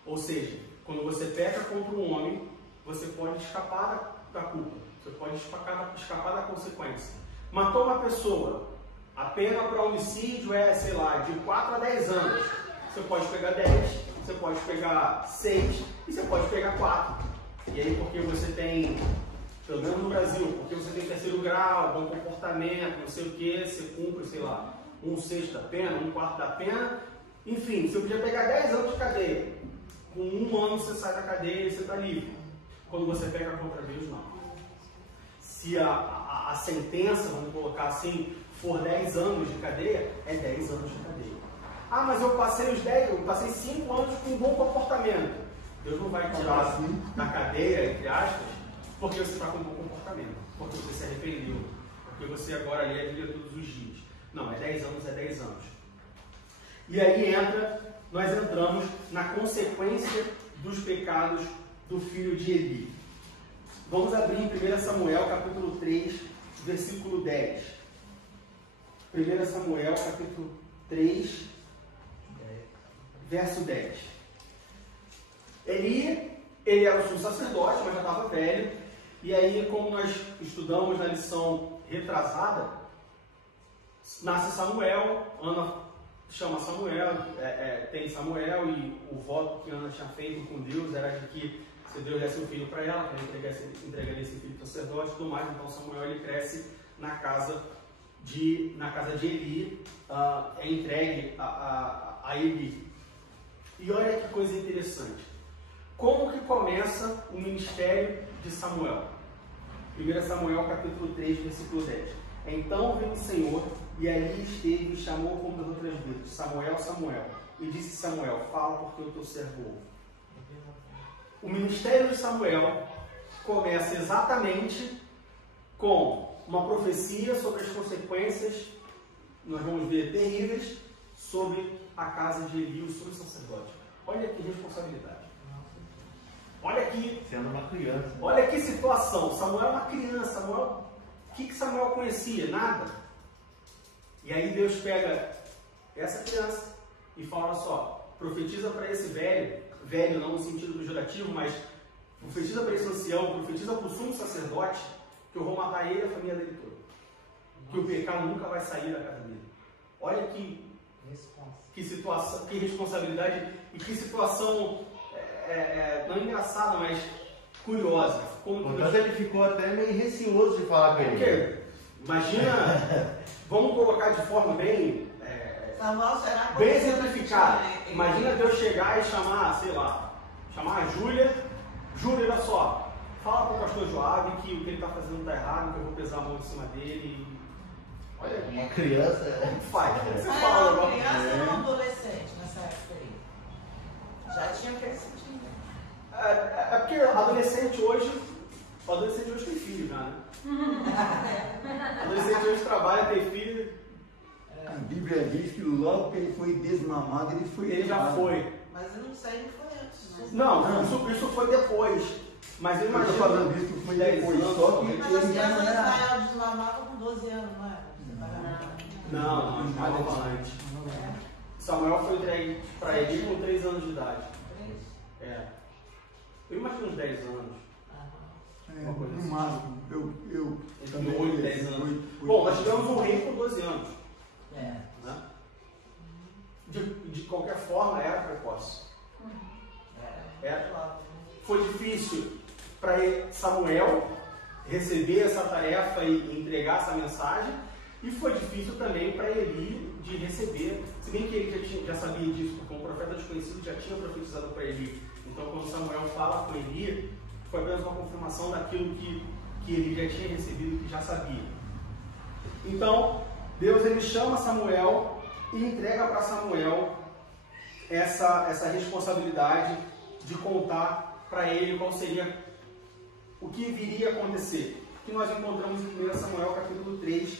Ou seja, quando você peca contra um homem, você pode escapar da culpa, você pode escapar da consequência. Matou uma pessoa, a pena para homicídio é, sei lá, de 4 a 10 anos. Você pode pegar 10, você pode pegar 6 e você pode pegar 4. E aí porque você tem, pelo menos no Brasil, porque você tem terceiro grau, bom comportamento, não sei o que, você cumpre, sei lá, 1/6 da pena, 1/4 da pena. Enfim, você podia pegar 10 anos de cadeia. Com 1 ano você sai da cadeia e você está livre. Quando você pega contra Deus, não. Se a sentença, vamos colocar assim, for 10 anos de cadeia, é 10 anos de cadeia. Mas eu passei 5 anos com um bom comportamento. Deus não vai tirar da cadeia, entre aspas, porque você está com um bom comportamento, porque você se arrependeu, porque você agora ali é vida todos os dias. Não, é 10 anos, é 10 anos. E aí nós entramos na consequência dos pecados do filho de Eli. Vamos abrir em 1 Samuel, capítulo 3, versículo 10. 1 Samuel, capítulo 3, verso 10. Ele era o sumo sacerdote, mas já estava velho. E aí, como nós estudamos na lição retrasada, nasce Samuel, Ana chama Samuel, tem Samuel, e o voto que Ana tinha feito com Deus era de que se Deus desse um filho para ela, que ela entregaria esse filho para o sacerdote e tudo mais. Então Samuel ele cresce na casa de Eli, é entregue a Eli. E olha que coisa interessante. Como que começa o ministério de Samuel? 1 Samuel capítulo 3, versículo 10. Então veio o Senhor, e ali esteve e chamou como das outras vezes, Samuel, Samuel. E disse Samuel, fala porque o teu servo ouve. O ministério de Samuel começa exatamente com uma profecia sobre as consequências, nós vamos ver, terríveis, sobre a casa de Eli, o sumo sacerdote. Olha que responsabilidade. Olha que... Sendo uma criança. Olha que situação. Samuel é uma criança. O que Samuel conhecia? Nada. E aí Deus pega essa criança e fala, olha só, profetiza para esse velho não no sentido pejorativo, mas profetiza para esse ancião, profetiza para o sumo sacerdote, que eu vou matar ele e a família dele toda. Que o pecado nunca vai sair da casa dele. Olha que situação, que responsabilidade e que situação, não engraçada, mas curiosa. Portanto, ele ficou até meio receoso de falar com ele. Porque, imagina, vamos colocar de forma bem exemplificada. Imagina Deus chegar e chamar, sei lá, chamar a Júlia, olha só, fala para o pastor Joab que o que ele está fazendo está errado, que eu vou pesar a mão em cima dele. Olha, uma criança. Como faz? Como você Era fala? uma criança ou um adolescente nessa época aí? Já tinha crescido. É porque o adolescente hoje tem filho já, né? O adolescente hoje trabalha, tem filho. A Bíblia diz que logo que ele foi desmamado, ele já foi. Mas eu não sei, não foi antes. Não, isso foi depois. Mas eu imagino. Eu estou falando isso que foi depois, só que Mas as crianças em Israel desmamavam com 12 anos, não é? Não, antes. Samuel foi entregue para ele com 3 anos de idade. 3? Eu imagino uns 10 anos. No máximo, eu entre 8 e 10 anos. Bom, nós tivemos um rei com 12 anos. Né? De qualquer forma, era precoce. Foi difícil para Samuel receber essa tarefa e entregar essa mensagem, e foi difícil também para Eli de receber, se bem que ele já sabia disso, porque um profeta desconhecido já tinha profetizado para Eli. Então, quando Samuel fala com Eli, foi apenas uma confirmação daquilo que que ele já tinha recebido, que já sabia. Então, Deus ele chama Samuel e entrega para Samuel essa responsabilidade de contar para ele qual seria o que viria a acontecer. Que nós encontramos em 1 Samuel capítulo 3,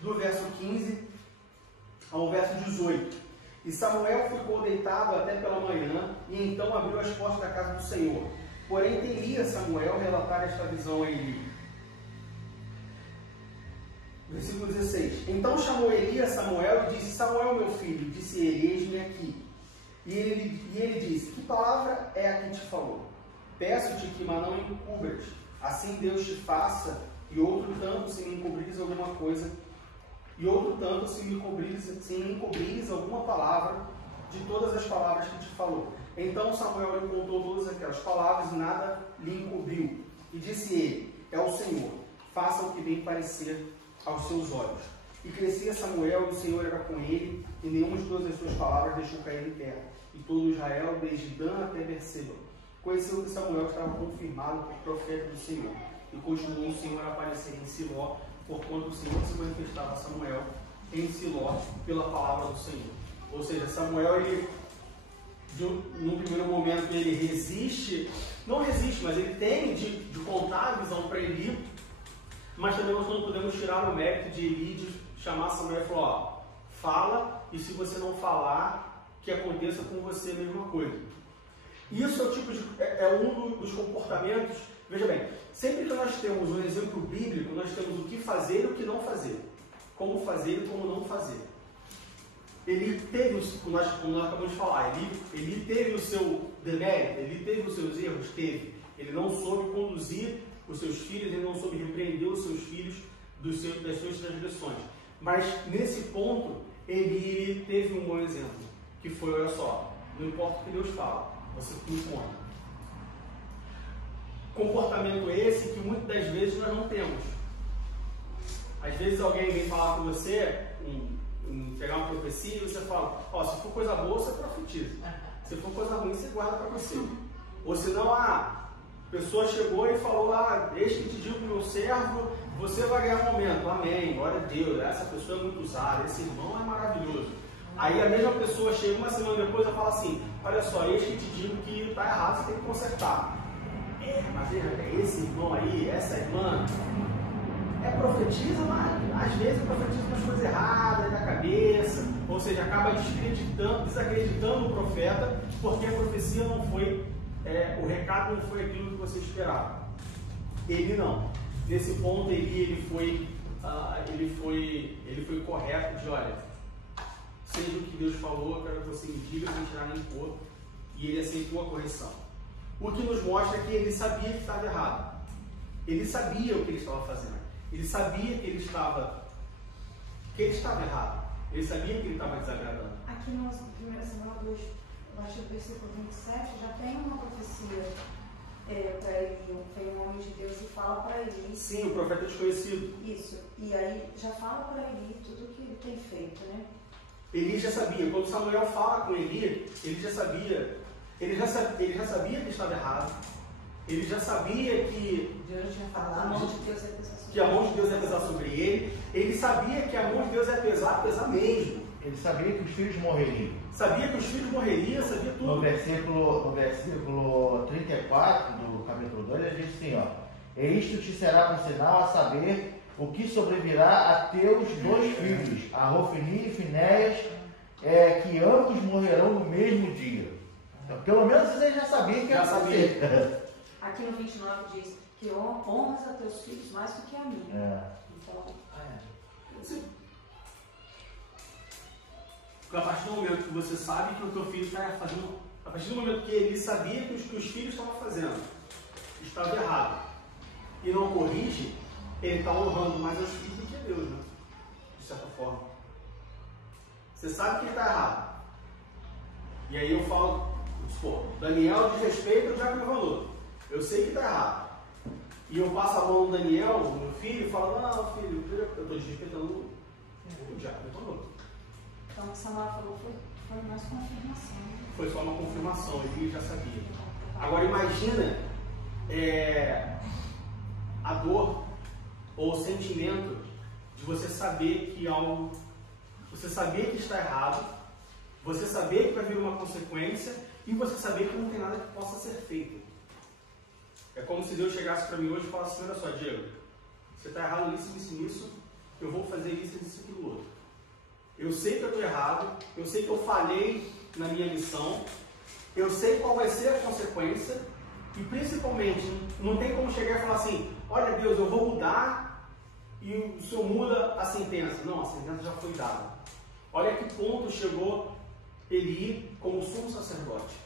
do verso 15 ao verso 18. E Samuel ficou deitado até pela manhã, e então abriu as portas da casa do Senhor. Porém, temia Samuel relatar esta visão a Eli. Versículo 16. Então chamou Eli a Samuel e disse: Samuel, meu filho. Disse ele: eis-me aqui. E ele disse: que palavra é a que te falou? Peço-te que não me encubras. Assim Deus te faça, e outro tanto se me encobrires alguma coisa, e outro tanto se me encobrires alguma palavra de todas as palavras que te falou. Então Samuel lhe contou todas aquelas palavras e nada lhe encobriu. E disse ele: é o Senhor, faça o que bem parecer aos seus olhos. E crescia Samuel, e o Senhor era com ele, e nenhuma de todas as suas palavras deixou cair em terra. E todo Israel, desde Dan até Berseba, conheceu que Samuel estava confirmado por profeta do Senhor. E continuou o Senhor a aparecer em Siló, porquanto o Senhor se manifestava a Samuel em Siló pela palavra do Senhor. Ou seja, Samuel, ele, num primeiro momento, ele resiste, não resiste, mas ele tem de contar a visão para Eli, mas também nós não podemos tirar o mérito de Eli de chamar Samuel e falar: ó, fala, e se você não falar, que aconteça com você a mesma coisa. Isso é o tipo de, um dos comportamentos. Veja bem, sempre que nós temos um exemplo bíblico, nós temos o que fazer e o que não fazer, como fazer e como não fazer. Ele teve, como nós acabamos de falar, ele teve o seu demérito, ele teve os seus erros, teve. Ele não soube conduzir os seus filhos, ele não soube repreender os seus filhos das suas transgressões. Mas nesse ponto, ele teve um bom exemplo, que foi: olha só, não importa o que Deus fala, você cumpre conta. Comportamento esse que muitas das vezes nós não temos. Às vezes alguém vem falar com você, pegar uma profecia, e você fala: ó, se for coisa boa, você profetiza. Se for coisa ruim, você guarda para você. Ou senão, a pessoa chegou e falou: eis que te digo que meu servo, você vai ganhar um aumento. Amém, glória a Deus, essa pessoa é muito usada, esse irmão é maravilhoso. Aí a mesma pessoa chega uma semana depois e fala assim: olha só, eis que te digo que está errado, você tem que consertar. Mas esse irmão aí, essa irmã, profetiza, mas às vezes profetiza umas coisas erradas na cabeça, ou seja, acaba desacreditando o profeta, porque a profecia não foi, o recado não foi aquilo que você esperava. Ele não. Nesse ponto, ele foi correto de: olha, seja o que Deus falou, eu quero que você me diga, sem tirar nem pôr, e ele aceitou a correção. O que nos mostra que ele sabia que estava errado. Ele sabia o que ele estava fazendo. Ele sabia que ele estava errado. Ele sabia que ele estava desagradando. Aqui no 1 Samuel 2, eu acho que o versículo 27, já tem uma profecia para ele, vem o homem de Deus e fala para ele. Sim, o profeta desconhecido. Isso. E aí já fala para ele tudo o que ele tem feito, né? Eli já sabia. Quando Samuel fala com Eli, ele já sabia. Ele já sabia que estava errado. Ele já sabia que Deus tinha falado a mão de Deus ia pesar sobre que a mão de Deus ia pesar sobre ele. Ele sabia que a mão de Deus ia pesar mesmo. Ele sabia que os filhos morreriam. Sabia que os filhos morreriam, sabia tudo. No versículo 34 do capítulo 2, ele diz assim: ó, e isto te será por sinal, a saber, o que sobrevirá a teus dois filhos, a Hofni e Finéias, que ambos morrerão no mesmo dia. Então, pelo menos você já sabia que ia acontecer. Aqui no 29 diz que honras a teus filhos mais do que a mim. Então, a partir do momento que você sabe que o teu filho está fazendo, a partir do momento que ele sabia que os filhos estavam fazendo estava errado e não corrige, ele está honrando mais aos filhos do que a Deus, né? De certa forma. Você sabe que ele está errado. E aí eu falo: Daniel desrespeita o diabo me falou. Eu sei que está errado. E eu passo a mão no Daniel, no meu filho, e falo: não, filho, eu estou desrespeitando o diabo me falou. Então o que Samuel falou foi mais confirmação. Foi só uma confirmação, ele já sabia. Agora imagina a dor ou o sentimento de você saber que algo, você saber que está errado, você saber que vai vir uma consequência e você saber que não tem nada que possa ser feito. É como se Deus chegasse para mim hoje e falasse assim: olha só, Diego, você está errado nisso, eu vou fazer isso, aquilo, outro. Eu sei que eu estou errado, eu sei que eu falhei na minha missão, eu sei qual vai ser a consequência e principalmente não tem como chegar e falar assim: olha Deus, eu vou mudar e o Senhor muda a sentença. Não, a sentença já foi dada. Olha que ponto chegou Eli como sumo sacerdote.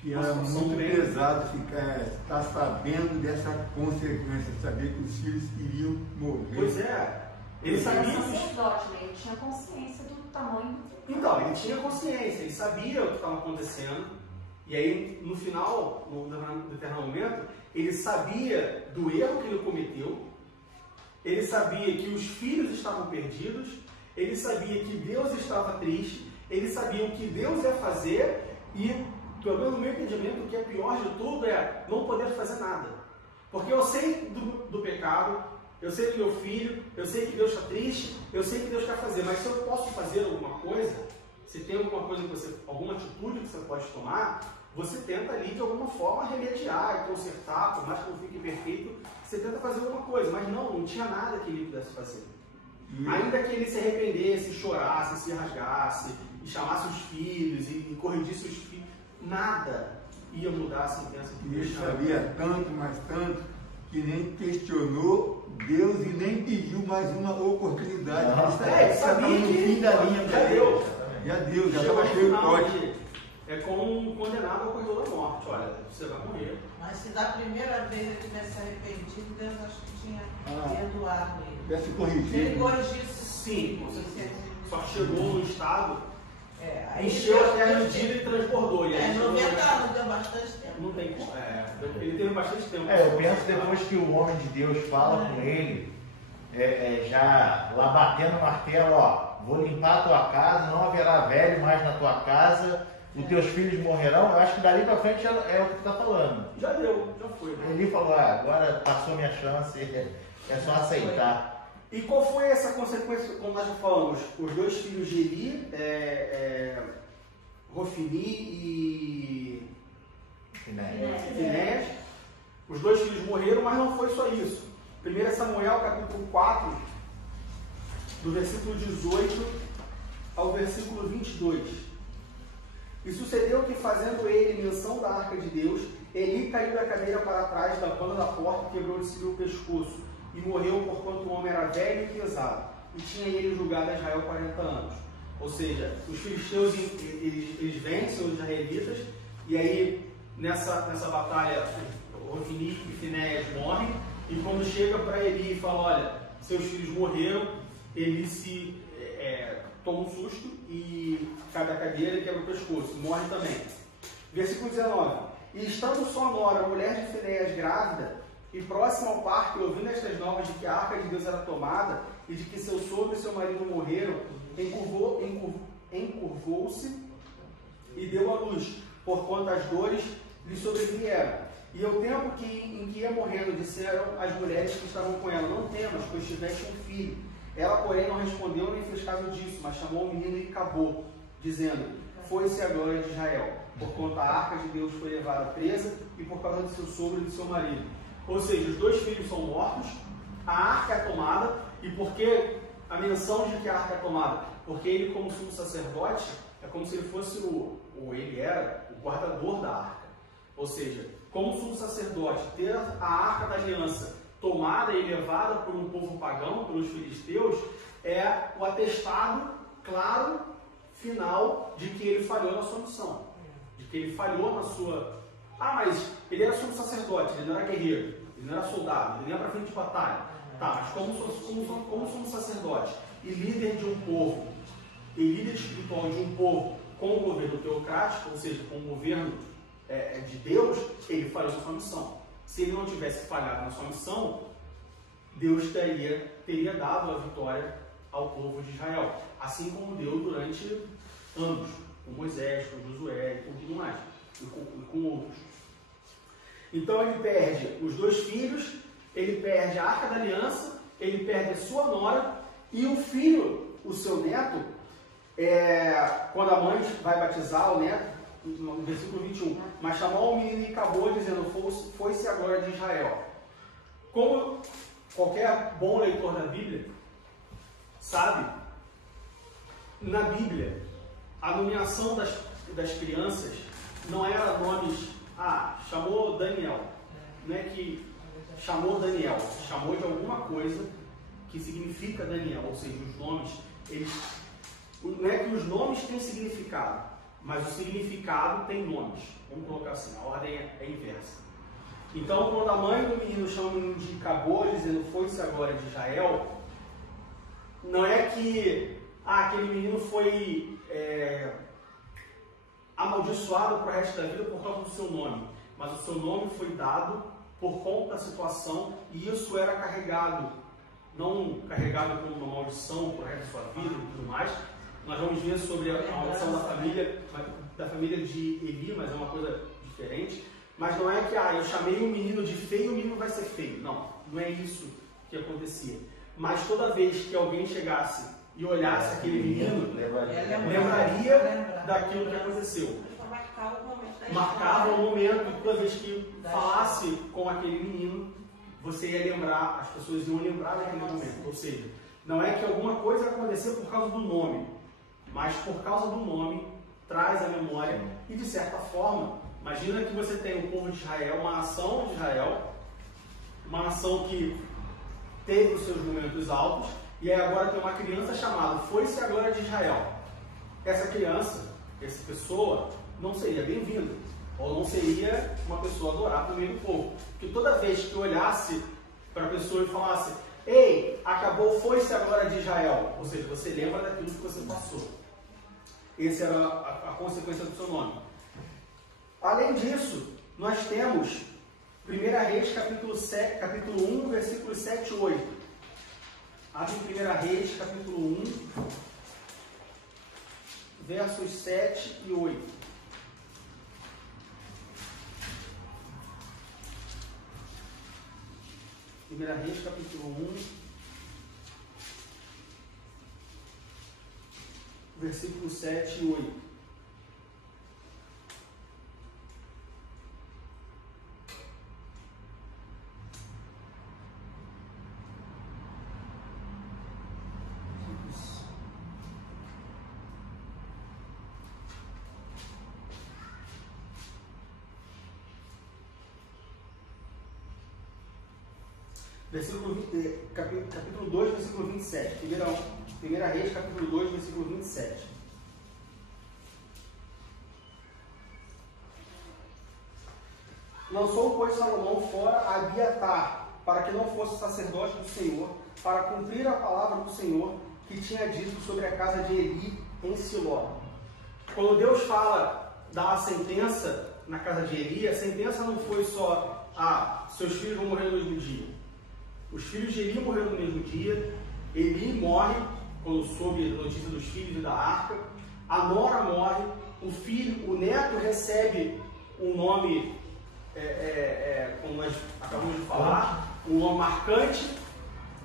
Que era muito pesado estar sabendo dessa consequência, saber que os filhos iriam morrer. Pois é, ele sabia. Ele era sacerdote, né? Ele tinha consciência do tamanho do pecado. Então, ele tinha consciência, ele sabia o que estava acontecendo. E aí, no final, no determinado momento, ele sabia do erro que ele cometeu, ele sabia que os filhos estavam perdidos, ele sabia que Deus estava triste, ele sabia o que Deus ia fazer e, pelo menos no meu entendimento, o que é pior de tudo é não poder fazer nada. Porque eu sei do pecado, eu sei do meu filho, eu sei que Deus está triste, eu sei que Deus quer fazer, mas se eu posso fazer alguma coisa, se tem alguma coisa que você, alguma atitude que você pode tomar, você tenta ali de alguma forma remediar e consertar, por mais que não fique perfeito, você tenta fazer alguma coisa, mas não tinha nada que ele pudesse fazer. Ainda que ele se arrependesse, chorasse, se rasgasse, e chamasse os filhos e corrigisse os filhos, nada ia mudar a sentença que Deus ele sabia tanto, mas tanto, que nem questionou Deus e nem pediu mais uma oportunidade. Ele sabia no fim da linha já deu. Já estava cheio de pote. É como um condenado ao corredor da morte. Olha, você vai morrer. Mas se da primeira vez ele tivesse arrependido, Deus acho que tinha perdoado ele. Tivesse Se corrigido. ele corrigisse, sim, com certeza. Só que chegou no estado, aí encheu a terra de e transbordou. E aí 90 anos deu bastante tempo. Não tem como. Ele teve bastante tempo. Eu penso depois que o homem de Deus fala com ele, já lá batendo o martelo, ó, vou limpar a tua casa, não haverá velho mais na tua casa, os teus filhos morrerão. Eu acho que dali pra frente é o que tu está falando. Já deu, já foi. Né? Ele falou: agora passou minha chance, é só aceitar. E qual foi essa consequência, como nós já falamos? Os dois filhos de Eli, Rofini e Finéias, os dois filhos morreram, mas não foi só isso. 1 Samuel capítulo 4, do versículo 18 ao versículo 22. E sucedeu que, fazendo ele menção da arca de Deus, Eli caiu da cadeira para trás da banda da porta e quebrou de si o pescoço, e morreu porquanto o homem era velho e pesado, e tinha ele julgado a Israel 40 anos. Ou seja, os filisteus eles vencem os israelitas, e aí nessa batalha Rofini e Finéias morrem, e quando chega para Eli e fala: olha, seus filhos morreram, ele se toma um susto e cai da cadeira e quebra o pescoço, morre também. Versículo 19: e estando sua nora, mulher de Finéias, grávida, e próxima ao parto, ouvindo estas novas de que a arca de Deus era tomada, e de que seu sogro e seu marido morreram, encurvou-se e deu à luz, porquanto as dores lhe sobrevieram. E ao tempo em que ia morrendo, disseram as mulheres que estavam com ela: não temas, pois tiveste um filho. Ela, porém, não respondeu nem fez caso disso, mas chamou o menino e acabou, dizendo: foi-se a glória de Israel, porquanto a arca de Deus foi levada presa, e por causa de seu sogro e de seu marido. Ou seja, os dois filhos são mortos, a arca é tomada. E por que a menção de que a arca é tomada? Porque ele, como sumo sacerdote, é como se ele fosse ele era o guardador da arca. Ou seja, como sumo sacerdote, ter a arca da aliança tomada e levada por um povo pagão, pelos filisteus, é o atestado claro, final, de que ele falhou na sua missão. De que ele falhou na sua... mas ele era sumo sacerdote, ele não era guerreiro, ele não era soldado, ele não ia para frente de batalha. Mas como sumo sacerdote e líder de um povo, e líder espiritual de um povo com o governo teocrático, ou seja, com o governo de Deus, ele falhou na sua missão. Se ele não tivesse falhado na sua missão, Deus teria dado a vitória ao povo de Israel, assim como deu durante anos, com Moisés, com Josué e com tudo mais, e com outros. Então ele perde os dois filhos, ele perde a Arca da Aliança, ele perde a sua nora, e o filho, o seu neto, quando a mãe vai batizar o neto, no versículo 21, mas chamou o menino e acabou dizendo, foi-se a glória de Israel. Como qualquer bom leitor da Bíblia sabe, na Bíblia, a nomeação das crianças não era nomes, chamou Daniel, não é que chamou Daniel, chamou de alguma coisa que significa Daniel, ou seja, os nomes, não é que os nomes têm significado, mas o significado tem nomes. Vamos colocar assim, a ordem é inversa. Então, quando a mãe do menino chama o menino de Cabô, dizendo foi-se a glória de Israel, não é que aquele menino foi amaldiçoado para o resto da vida por causa do seu nome, mas o seu nome foi dado por conta da situação, e isso era carregado, não carregado como uma maldição para o resto da sua vida e tudo mais. Nós vamos ver sobre a maldição da família de Eli, mas é uma coisa diferente. Mas não é que eu chamei um menino de feio e o menino vai ser feio. Não é isso que acontecia. Mas toda vez que alguém chegasse e olhasse aquele menino, lembraria daquilo que aconteceu. Marcava o momento, e toda vez que falasse com aquele menino, você ia lembrar, as pessoas iam lembrar daquele momento. Ou seja, não é que alguma coisa aconteceu por causa do nome, mas por causa do nome traz a memória. E de certa forma, imagina que você tem o povo de Israel, uma nação de Israel, uma nação que teve os seus momentos altos, e aí agora tem uma criança chamada foi-se a glória de Israel. Essa criança, essa pessoa, não seria bem-vinda, ou não seria uma pessoa adorada no meio do povo. Porque toda vez que olhasse para a pessoa e falasse, ei, acabou, foi-se a glória de Israel, ou seja, você lembra daquilo que você passou. Essa era a consequência do seu nome. Além disso, nós temos 1 Reis, capítulo 1, versículos 7 e 8. Abre 1 Reis, capítulo 1, versos 7 e 8. 1 Reis, capítulo 1, versículos 7 e 8. Capítulo 2, versículo 27. 1 Reis, capítulo 2, versículo 27. Lançou, pois, Salomão fora Abiatar, para que não fosse sacerdote do Senhor, para cumprir a palavra do Senhor, que tinha dito sobre a casa de Eli em Siló. Quando Deus fala da sentença na casa de Eli, a sentença não foi só, seus filhos vão morrer no mesmo dia. Os filhos de Eli morreram no mesmo dia. Eli morre quando soube a notícia dos filhos e da arca. A nora morre. O neto recebe um nome, como nós acabamos de falar, um nome marcante.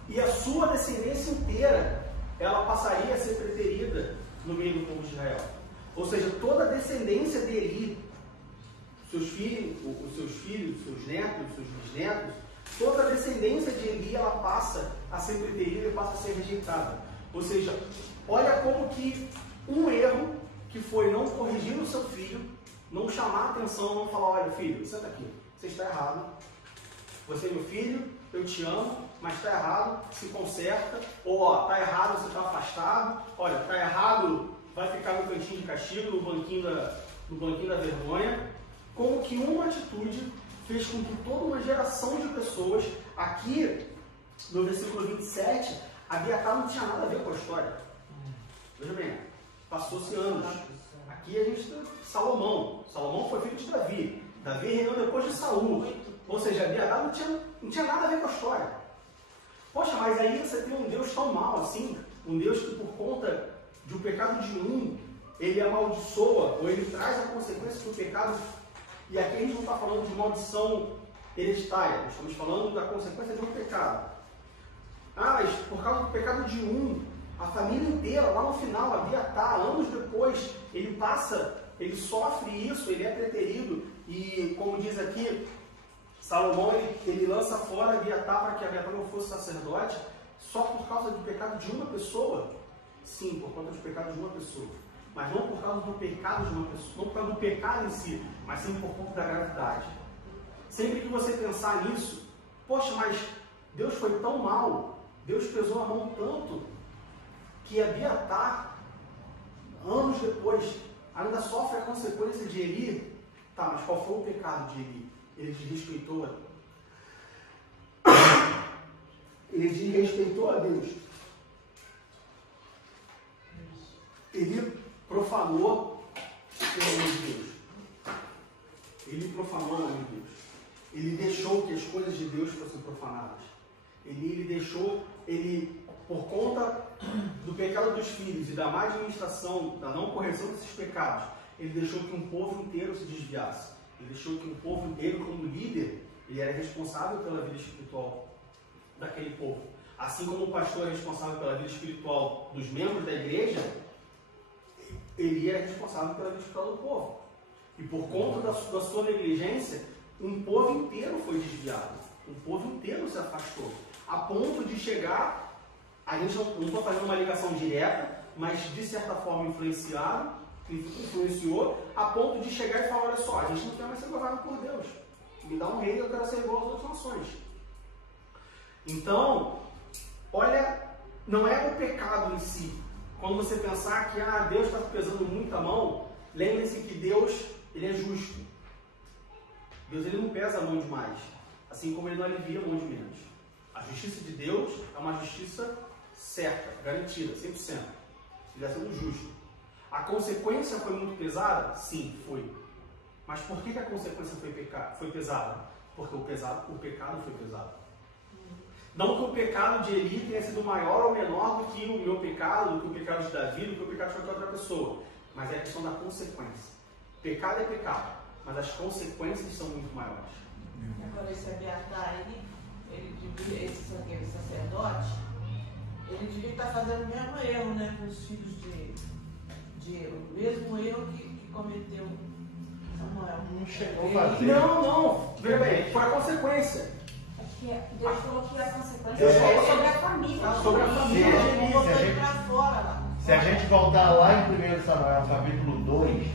E a sua descendência inteira, ela passaria a ser preterida no meio do povo de Israel. Ou seja, toda a descendência de Eli, os seus netos, os seus bisnetos, toda a descendência de Eli, ela passa a ser preterida e passa a ser rejeitada. Ou seja, olha como que um erro que foi não corrigir o seu filho, não chamar a atenção, não falar, olha filho, senta aqui, você está errado, você é meu filho, eu te amo, mas está errado, se conserta, ou está errado, você está afastado, olha, está errado, vai ficar no cantinho de castigo, no banquinho da vergonha. Como que uma atitude fez com que toda uma geração de pessoas, aqui no versículo 27, Abiatar não tinha nada a ver com a história. Veja bem, passou-se anos. Aqui a gente tem Salomão. Salomão foi filho de Davi. Davi reinou depois de Saul. Ou seja, Abiatar não tinha nada a ver com a história. Poxa, mas aí você tem um Deus tão mau assim, um Deus que por conta de um pecado de um, ele amaldiçoa, ou ele traz a consequência do pecado. E aqui a gente não está falando de maldição hereditária. Nós estamos falando da consequência de um pecado. Ah, mas por causa do pecado de um, a família inteira, lá no final, Abiatar, anos depois, ele sofre isso, ele é preterido. E, como diz aqui, Salomão, ele lança fora Abiatar para que Abiatar não fosse sacerdote, só por causa do pecado de uma pessoa. Sim, por conta do pecado de uma pessoa. Mas não por causa do pecado de uma pessoa, não por causa do pecado em si, mas sim por conta da gravidade. Sempre que você pensar nisso, poxa, mas Deus foi tão mal, Deus pesou a mão tanto, que Abiatar, anos depois, ainda sofre a consequência de Eli. Tá, mas qual foi o pecado de Eli? Ele desrespeitou a Deus. Ele profanou o nome de Deus. Ele profanou o nome de Deus. Ele deixou que as coisas de Deus fossem profanadas. Por conta do pecado dos filhos e da má administração, da não correção desses pecados, ele deixou que um povo inteiro se desviasse. Ele deixou que um povo inteiro, como líder, ele era responsável pela vida espiritual daquele povo. Assim como o pastor é responsável pela vida espiritual dos membros da igreja, ele era responsável pela vida espiritual do povo. E por conta da sua negligência, um povo inteiro foi desviado. Um povo inteiro se afastou. A ponto de chegar, a gente não está fazendo uma ligação direta, mas de certa forma influenciou, a ponto de chegar e falar, olha só, a gente não quer mais ser governado por Deus. Me dá um rei, eu quero ser igual às outras nações. Então, olha, não é o pecado em si. Quando você pensar que Deus está pesando muito a mão, lembre-se que Deus, ele é justo. Deus, ele não pesa a mão demais, assim como ele não alivia a mão de menos. A justiça de Deus é uma justiça certa, garantida, 100%. Ele está sendo justo. A consequência foi muito pesada? Sim, foi. Mas por que a consequência foi pesada? Porque o pecado foi pesado. Não que o pecado de Eli tenha sido maior ou menor do que o meu pecado, do que o pecado de Davi, do que o pecado de qualquer outra pessoa. Mas é a questão da consequência. Pecado é pecado, mas as consequências são muito maiores. Agora, esse Abiatar, esse sacerdote, ele devia estar fazendo o mesmo erro, né, com os filhos de Eli. O mesmo erro que cometeu Samuel. Não chegou a fazer. Não. Veja bem, foi a consequência. Deus falou que a consequência Deus falou é sobre a família. Sobre a família de Eli. Se a gente voltar lá em 1 Samuel, capítulo 2,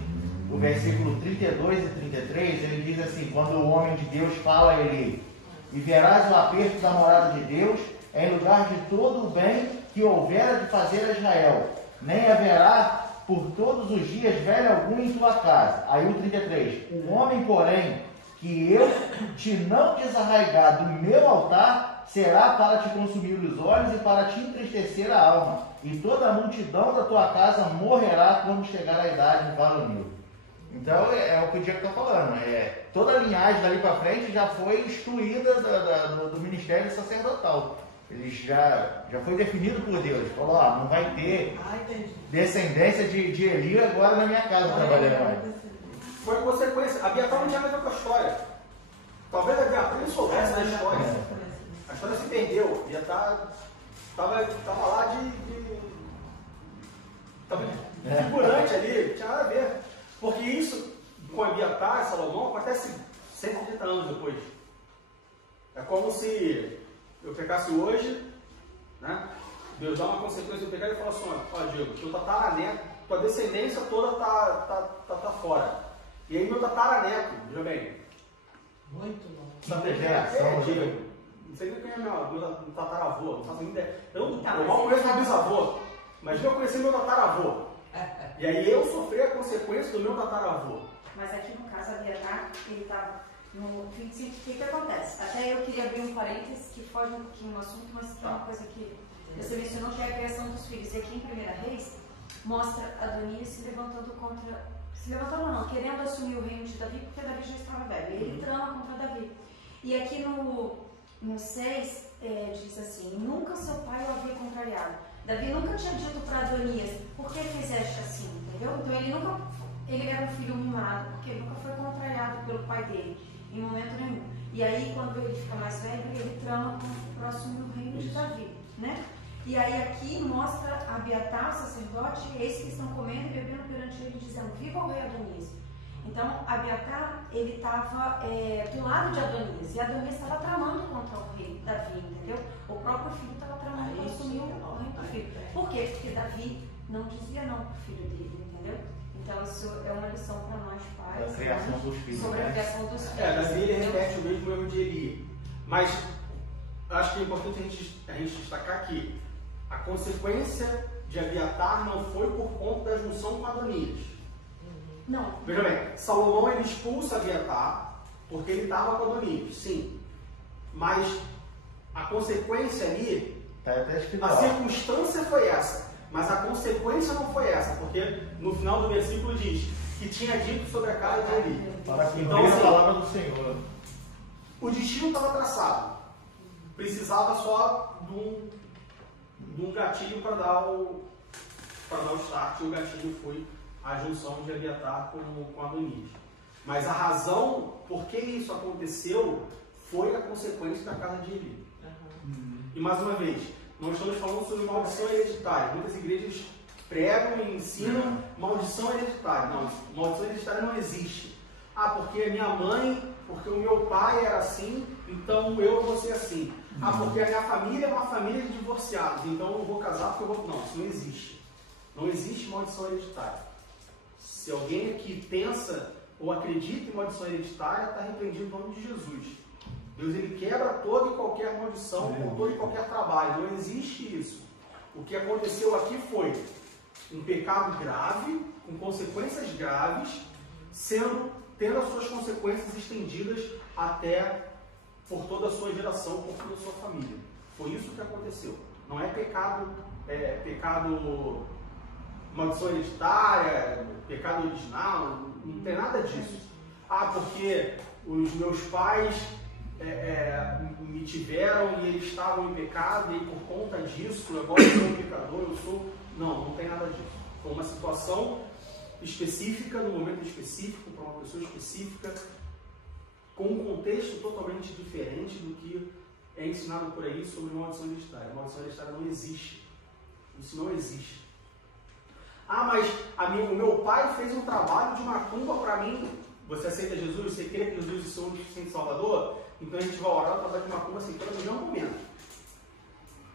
o versículo 32 e 33, ele diz assim: quando o homem de Deus fala a Eli, e verás o aperto da morada de Deus, em lugar de todo o bem que houvera de fazer a Israel, nem haverá por todos os dias velho algum em tua casa. Aí o 33, o homem, porém, que eu te não desarraigar do meu altar, será para te consumir os olhos e para te entristecer a alma, e toda a multidão da tua casa morrerá quando chegar a idade varonil. Então é o que o Diego está falando. Toda a linhagem dali para frente já foi excluída do ministério sacerdotal. Ele já foi definido por Deus. Ele falou, não vai ter descendência de Eli agora na minha casa trabalhando mais. Foi consequência. Abiatar não tinha nada a ver com a história. Talvez Abiatar nem soubesse da história. A história se perdeu. Abiatar estava lá de figurante ali, não tinha nada a ver. Porque isso, com Abiatar e Salomão, acontece 130 anos depois. É como se eu pecasse hoje, né? Deus dá uma consequência do pecado e fala assim, ó Diego, teu tataraneto, tua descendência toda tá fora. E aí meu tataraneto, veja bem. Muito bom. Quinta geração, Diego. Não sei nem quem é meu tataravô, não faço nem ideia. Eu mal conheço meu bisavô, mas eu conheci meu tataravô. E aí eu sofri a consequência do meu tataravô. Mas aqui no caso, Abiatar, ele estava no 25, o que acontece? Até eu queria abrir um parênteses que foge um pouquinho do assunto, mas que é uma coisa que você mencionou, que é a criação dos filhos. E aqui em 1 Reis, mostra Adonias se levantando querendo assumir o reino de Davi, porque Davi já estava velho. E ele trama contra Davi. E aqui no 6, diz assim, nunca seu pai o havia contrariado. Davi nunca tinha dito para Adonias, por que fizeste assim, entendeu? Então ele era um filho mimado, porque ele nunca foi contrariado pelo pai dele, em momento nenhum. E aí, quando ele fica mais velho, ele trama para assumir o reino de Davi, né? E aí aqui mostra Abiatar, o sacerdote, esses que estão comendo e bebendo perante ele, dizendo, viva o rei Adonias. Então, Abiatar, ele estava do lado de Adonias, e Adonias estava tramando contra o rei Davi, entendeu? O próprio filho estava tramando para assumir o reino do filho. Por quê? Porque Davi não dizia não para o filho dele, entendeu? Então, isso é uma lição para nós pais, A criação dos filhos, sobre né? a criação dos filhos. Davi ele repete o mesmo erro de Eli. Mas acho que é importante a gente destacar que a consequência de Abiatar não foi por conta da junção com Adonias. Não. Veja bem, Salomão ele expulsa Abiatar porque ele estava com Adonias, sim. Mas a consequência ali, Tá até escrito a lá. circunstância foi essa, mas a consequência não foi essa, porque no final do versículo diz que tinha dito sobre a casa de Eli. Para que Então, veio a assim, palavra do Senhor. o destino estava traçado. Precisava só de um gatilho para dar o start, e o gatilho foi a junção de Abiatar com Adonias. Mas a razão por que isso aconteceu foi a consequência da casa de Eli. E mais uma vez, nós estamos falando sobre maldição hereditária. Muitas igrejas pregam e ensinam maldição hereditária. Não, maldição hereditária não existe. Ah, porque a minha mãe, porque o meu pai era assim, então eu vou ser assim. Ah, porque a minha família é uma família de divorciados, então eu não vou casar porque eu vou... Não, isso não existe. Não existe maldição hereditária. Se alguém aqui pensa ou acredita em maldição hereditária, está repreendido no nome de Jesus. Deus ele quebra toda e qualquer maldição, com todo e qualquer trabalho. Não existe isso. O que aconteceu aqui foi um pecado grave, com consequências graves, tendo as suas consequências estendidas até por toda a sua geração, por toda a sua família. Foi isso que aconteceu. Não é pecado, maldição hereditária, pecado original, não tem nada disso. Ah, porque os meus pais me tiveram e eles estavam em pecado e por conta disso agora eu sou um pecador, não tem nada disso. Foi uma situação específica, num momento específico, para uma pessoa específica, com um contexto totalmente diferente do que é ensinado por aí sobre maldição hereditária. A maldição hereditária não existe. Isso não existe. Ah, mas o meu pai fez um trabalho de macumba para mim. Você aceita Jesus? Você crê que Jesus é o seu único Salvador? Então a gente vai orar o trabalho de macumba assim, pelo mesmo momento.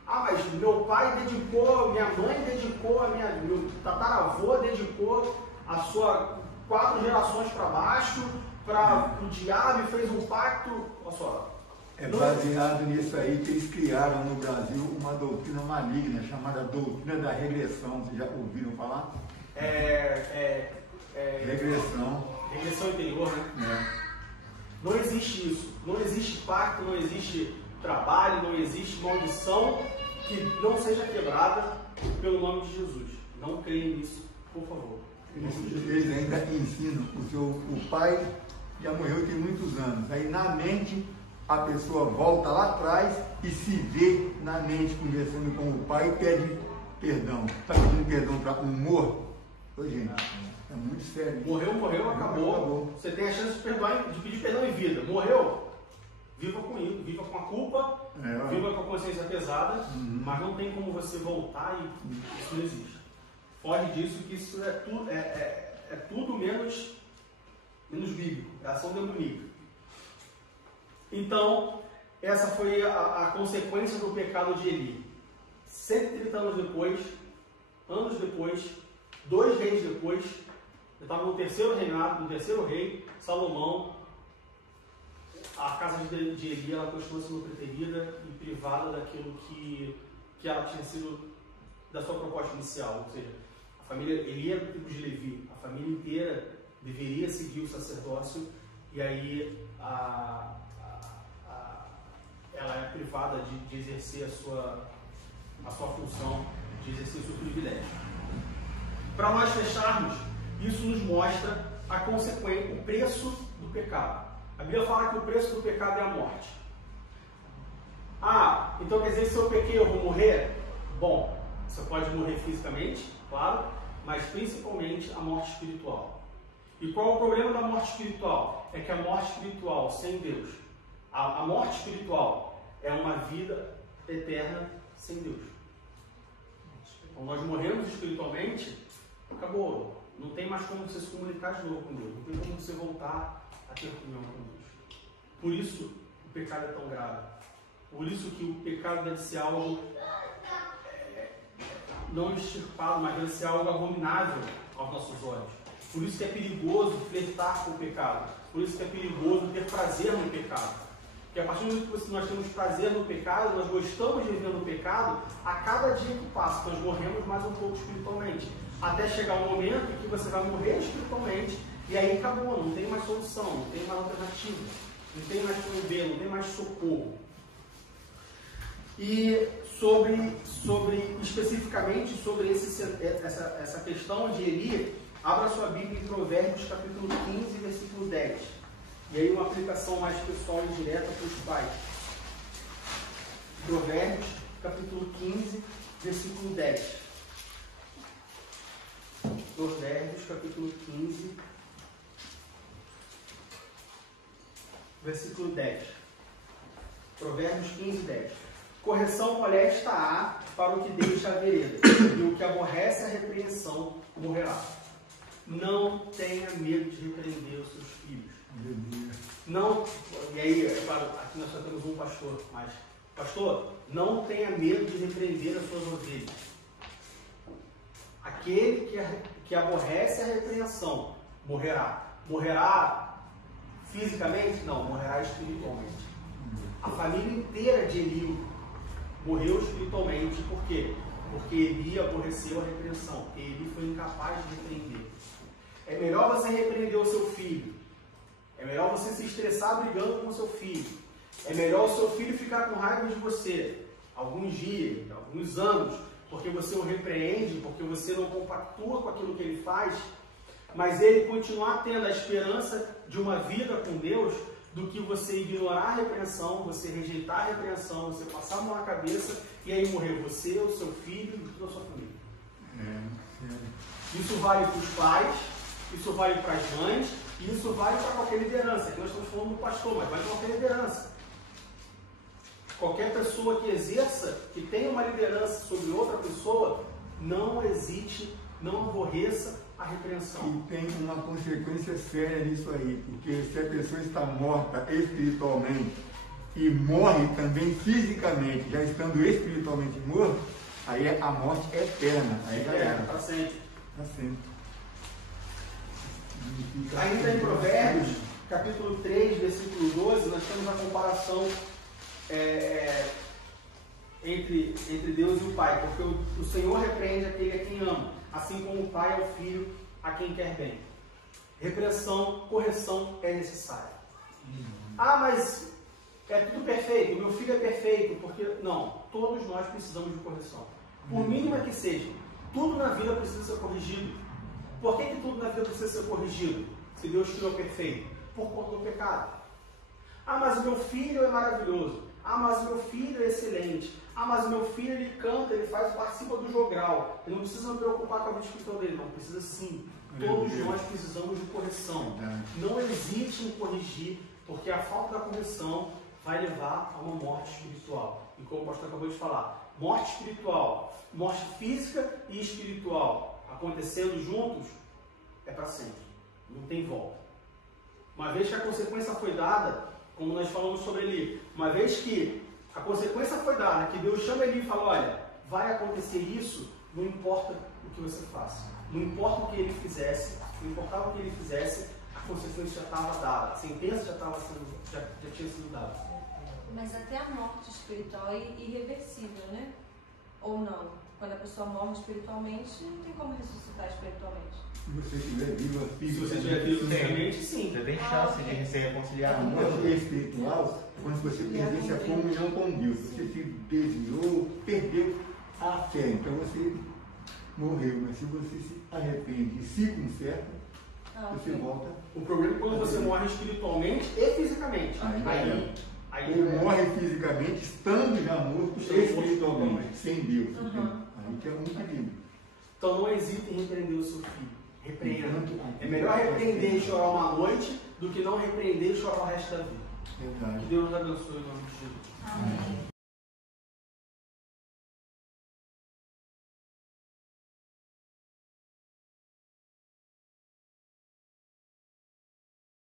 Ah, mas meu pai dedicou, minha mãe dedicou, meu tataravô dedicou a sua 4 gerações para baixo, para o diabo e fez um pacto. Olha só. É baseado nisso aí que eles criaram no Brasil uma doutrina maligna chamada doutrina da regressão. Vocês já ouviram falar? Regressão. Regressão interior, né? Não existe isso. Não existe pacto, não existe trabalho, não existe maldição que não seja quebrada pelo nome de Jesus. Não creem nisso, por favor. Eles ainda ensinam. O pai já morreu tem muitos anos. Aí na mente a pessoa volta lá atrás e se vê na mente conversando com o pai e pede perdão. Está pedindo perdão para um morto? Ô, gente, é muito sério. Morreu, acabou. Você tem a chance de pedir perdão em vida. Morreu? Viva com isso, viva com a culpa, viva com a consciência pesada, mas não tem como você voltar e isso não existe. Foge disso, que isso é tudo menos bíblico, é ação demoníaca. Então, essa foi a consequência do pecado de Eli. 130 anos depois, 2 reis depois, eu estava no terceiro reinado, no terceiro rei, Salomão, a casa de Eli ela continua sendo preterida e privada daquilo que ela tinha sido da sua proposta inicial. Ou seja, a família Eli era do tribo de Levi, a família inteira deveria seguir o sacerdócio e aí ela é privada de exercer a sua função, de exercer o seu privilégio. Para nós fecharmos, isso nos mostra a consequência, o preço do pecado. A Bíblia fala que o preço do pecado é a morte. Ah, então quer dizer, se eu pequei eu vou morrer? Bom, você pode morrer fisicamente, claro, mas principalmente a morte espiritual. E qual é o problema da morte espiritual? É que a morte espiritual sem Deus, A morte espiritual é uma vida eterna sem Deus. Então nós morremos espiritualmente, acabou. Não tem mais como você se comunicar de novo com Deus. Não tem como você voltar a ter comunhão com Deus. Por isso o pecado é tão grave. Por isso que o pecado deve ser algo não extirpado, mas deve ser algo abominável aos nossos olhos. Por isso que é perigoso flertar com o pecado. Por isso que é perigoso ter prazer no pecado. Porque a partir do momento que nós temos prazer no pecado, nós gostamos de viver no pecado, a cada dia que passa, nós morremos mais um pouco espiritualmente. Até chegar um momento em que você vai morrer espiritualmente, e aí acabou, não tem mais solução, não tem mais alternativa, não tem mais plano B, não tem mais socorro. E especificamente sobre essa questão de Eli, abra sua Bíblia em Provérbios capítulo 15, versículo 10. E aí uma aplicação mais pessoal e direta para os pais. Provérbios capítulo 15, versículo 10. Provérbios capítulo 15, versículo 10. Provérbios 15, 10. Correção molesta há para o que deixa a vereda, e o que aborrece a repreensão morrerá. Não tenha medo de repreender os seus filhos. Não, e aí, é claro, aqui nós só temos um pastor, mas, pastor, não tenha medo de repreender as suas ovelhas. Aquele que aborrece a repreensão morrerá. Morrerá fisicamente? Não, morrerá espiritualmente. A família inteira de Eli morreu espiritualmente. Por quê? Porque Eli aborreceu a repreensão, porque Eli foi incapaz de repreender. É melhor você repreender o seu filho. É melhor você se estressar brigando com o seu filho. É melhor o seu filho ficar com raiva de você alguns dias, alguns anos, porque você o repreende, porque você não compactua com aquilo que ele faz, mas ele continuar tendo a esperança de uma vida com Deus, do que você ignorar a repreensão, você rejeitar a repreensão, você passar a mão na cabeça e aí morrer você, o seu filho e toda a sua família. Isso vale para os pais, isso vale para as mães, e isso vale para qualquer liderança. Aqui nós estamos falando do pastor, mas vale para qualquer liderança. Qualquer pessoa que exerça, que tenha uma liderança sobre outra pessoa, não hesite, não aborreça a repreensão. E tem uma consequência séria nisso aí, porque se a pessoa está morta espiritualmente e morre também fisicamente, já estando espiritualmente morto, aí a morte é eterna. Aí já era. Para sempre. Para sempre. Ainda em Provérbios, capítulo 3, versículo 12, nós temos a comparação entre Deus e o Pai, porque o Senhor repreende aquele a quem ama, assim como o Pai ao Filho a quem quer bem. Repreensão, correção é necessária. Ah, mas é tudo perfeito, meu filho é perfeito, porque... Não, todos nós precisamos de correção. Por mínima que seja, tudo na vida precisa ser corrigido. Por que tudo na vida precisa ser corrigido? Se Deus criou perfeito? Por conta do pecado. Ah, mas o meu filho é maravilhoso. Ah, mas o meu filho é excelente. Ah, mas o meu filho, ele canta, ele participa do jogral. Ele não precisa me preocupar com a vida espiritual dele. Não, precisa sim. Todos nós precisamos de correção. Não hesite em corrigir, porque a falta da correção vai levar a uma morte espiritual. E como o pastor acabou de falar, morte espiritual, morte física e espiritual acontecendo juntos, é para sempre. Não tem volta. Uma vez que a consequência foi dada, como nós falamos sobre Eli, uma vez que a consequência foi dada, que Deus chama Eli e fala, olha, vai acontecer isso, não importa o que você faça. Não importa o que ele fizesse, não importava o que ele fizesse, a consequência já estava dada, a sentença já tinha sido dada. Mas até a morte espiritual é irreversível, né? Ou não? Quando a pessoa morre espiritualmente, não tem como ressuscitar espiritualmente. Se você estiver vivo Se você estiver vivo fisicamente, sim. Você tem chance de se reconciliar a com morte Deus. espiritual, quando você perdesse a comunhão com Deus, você se desviou, perdeu a fé, então você morreu. Mas se você se arrepende e se conserta, você volta. O problema é quando você morre espiritualmente e fisicamente. Aí morre fisicamente, estando já morto espiritualmente, sem Deus. Aí que é um perigo. Então não hesite em repreender o seu filho. Repreenda. É melhor repreender e chorar uma noite do que não repreender e chorar o resto da vida. Verdade. Que Deus nos abençoe em nome de Jesus. Amém.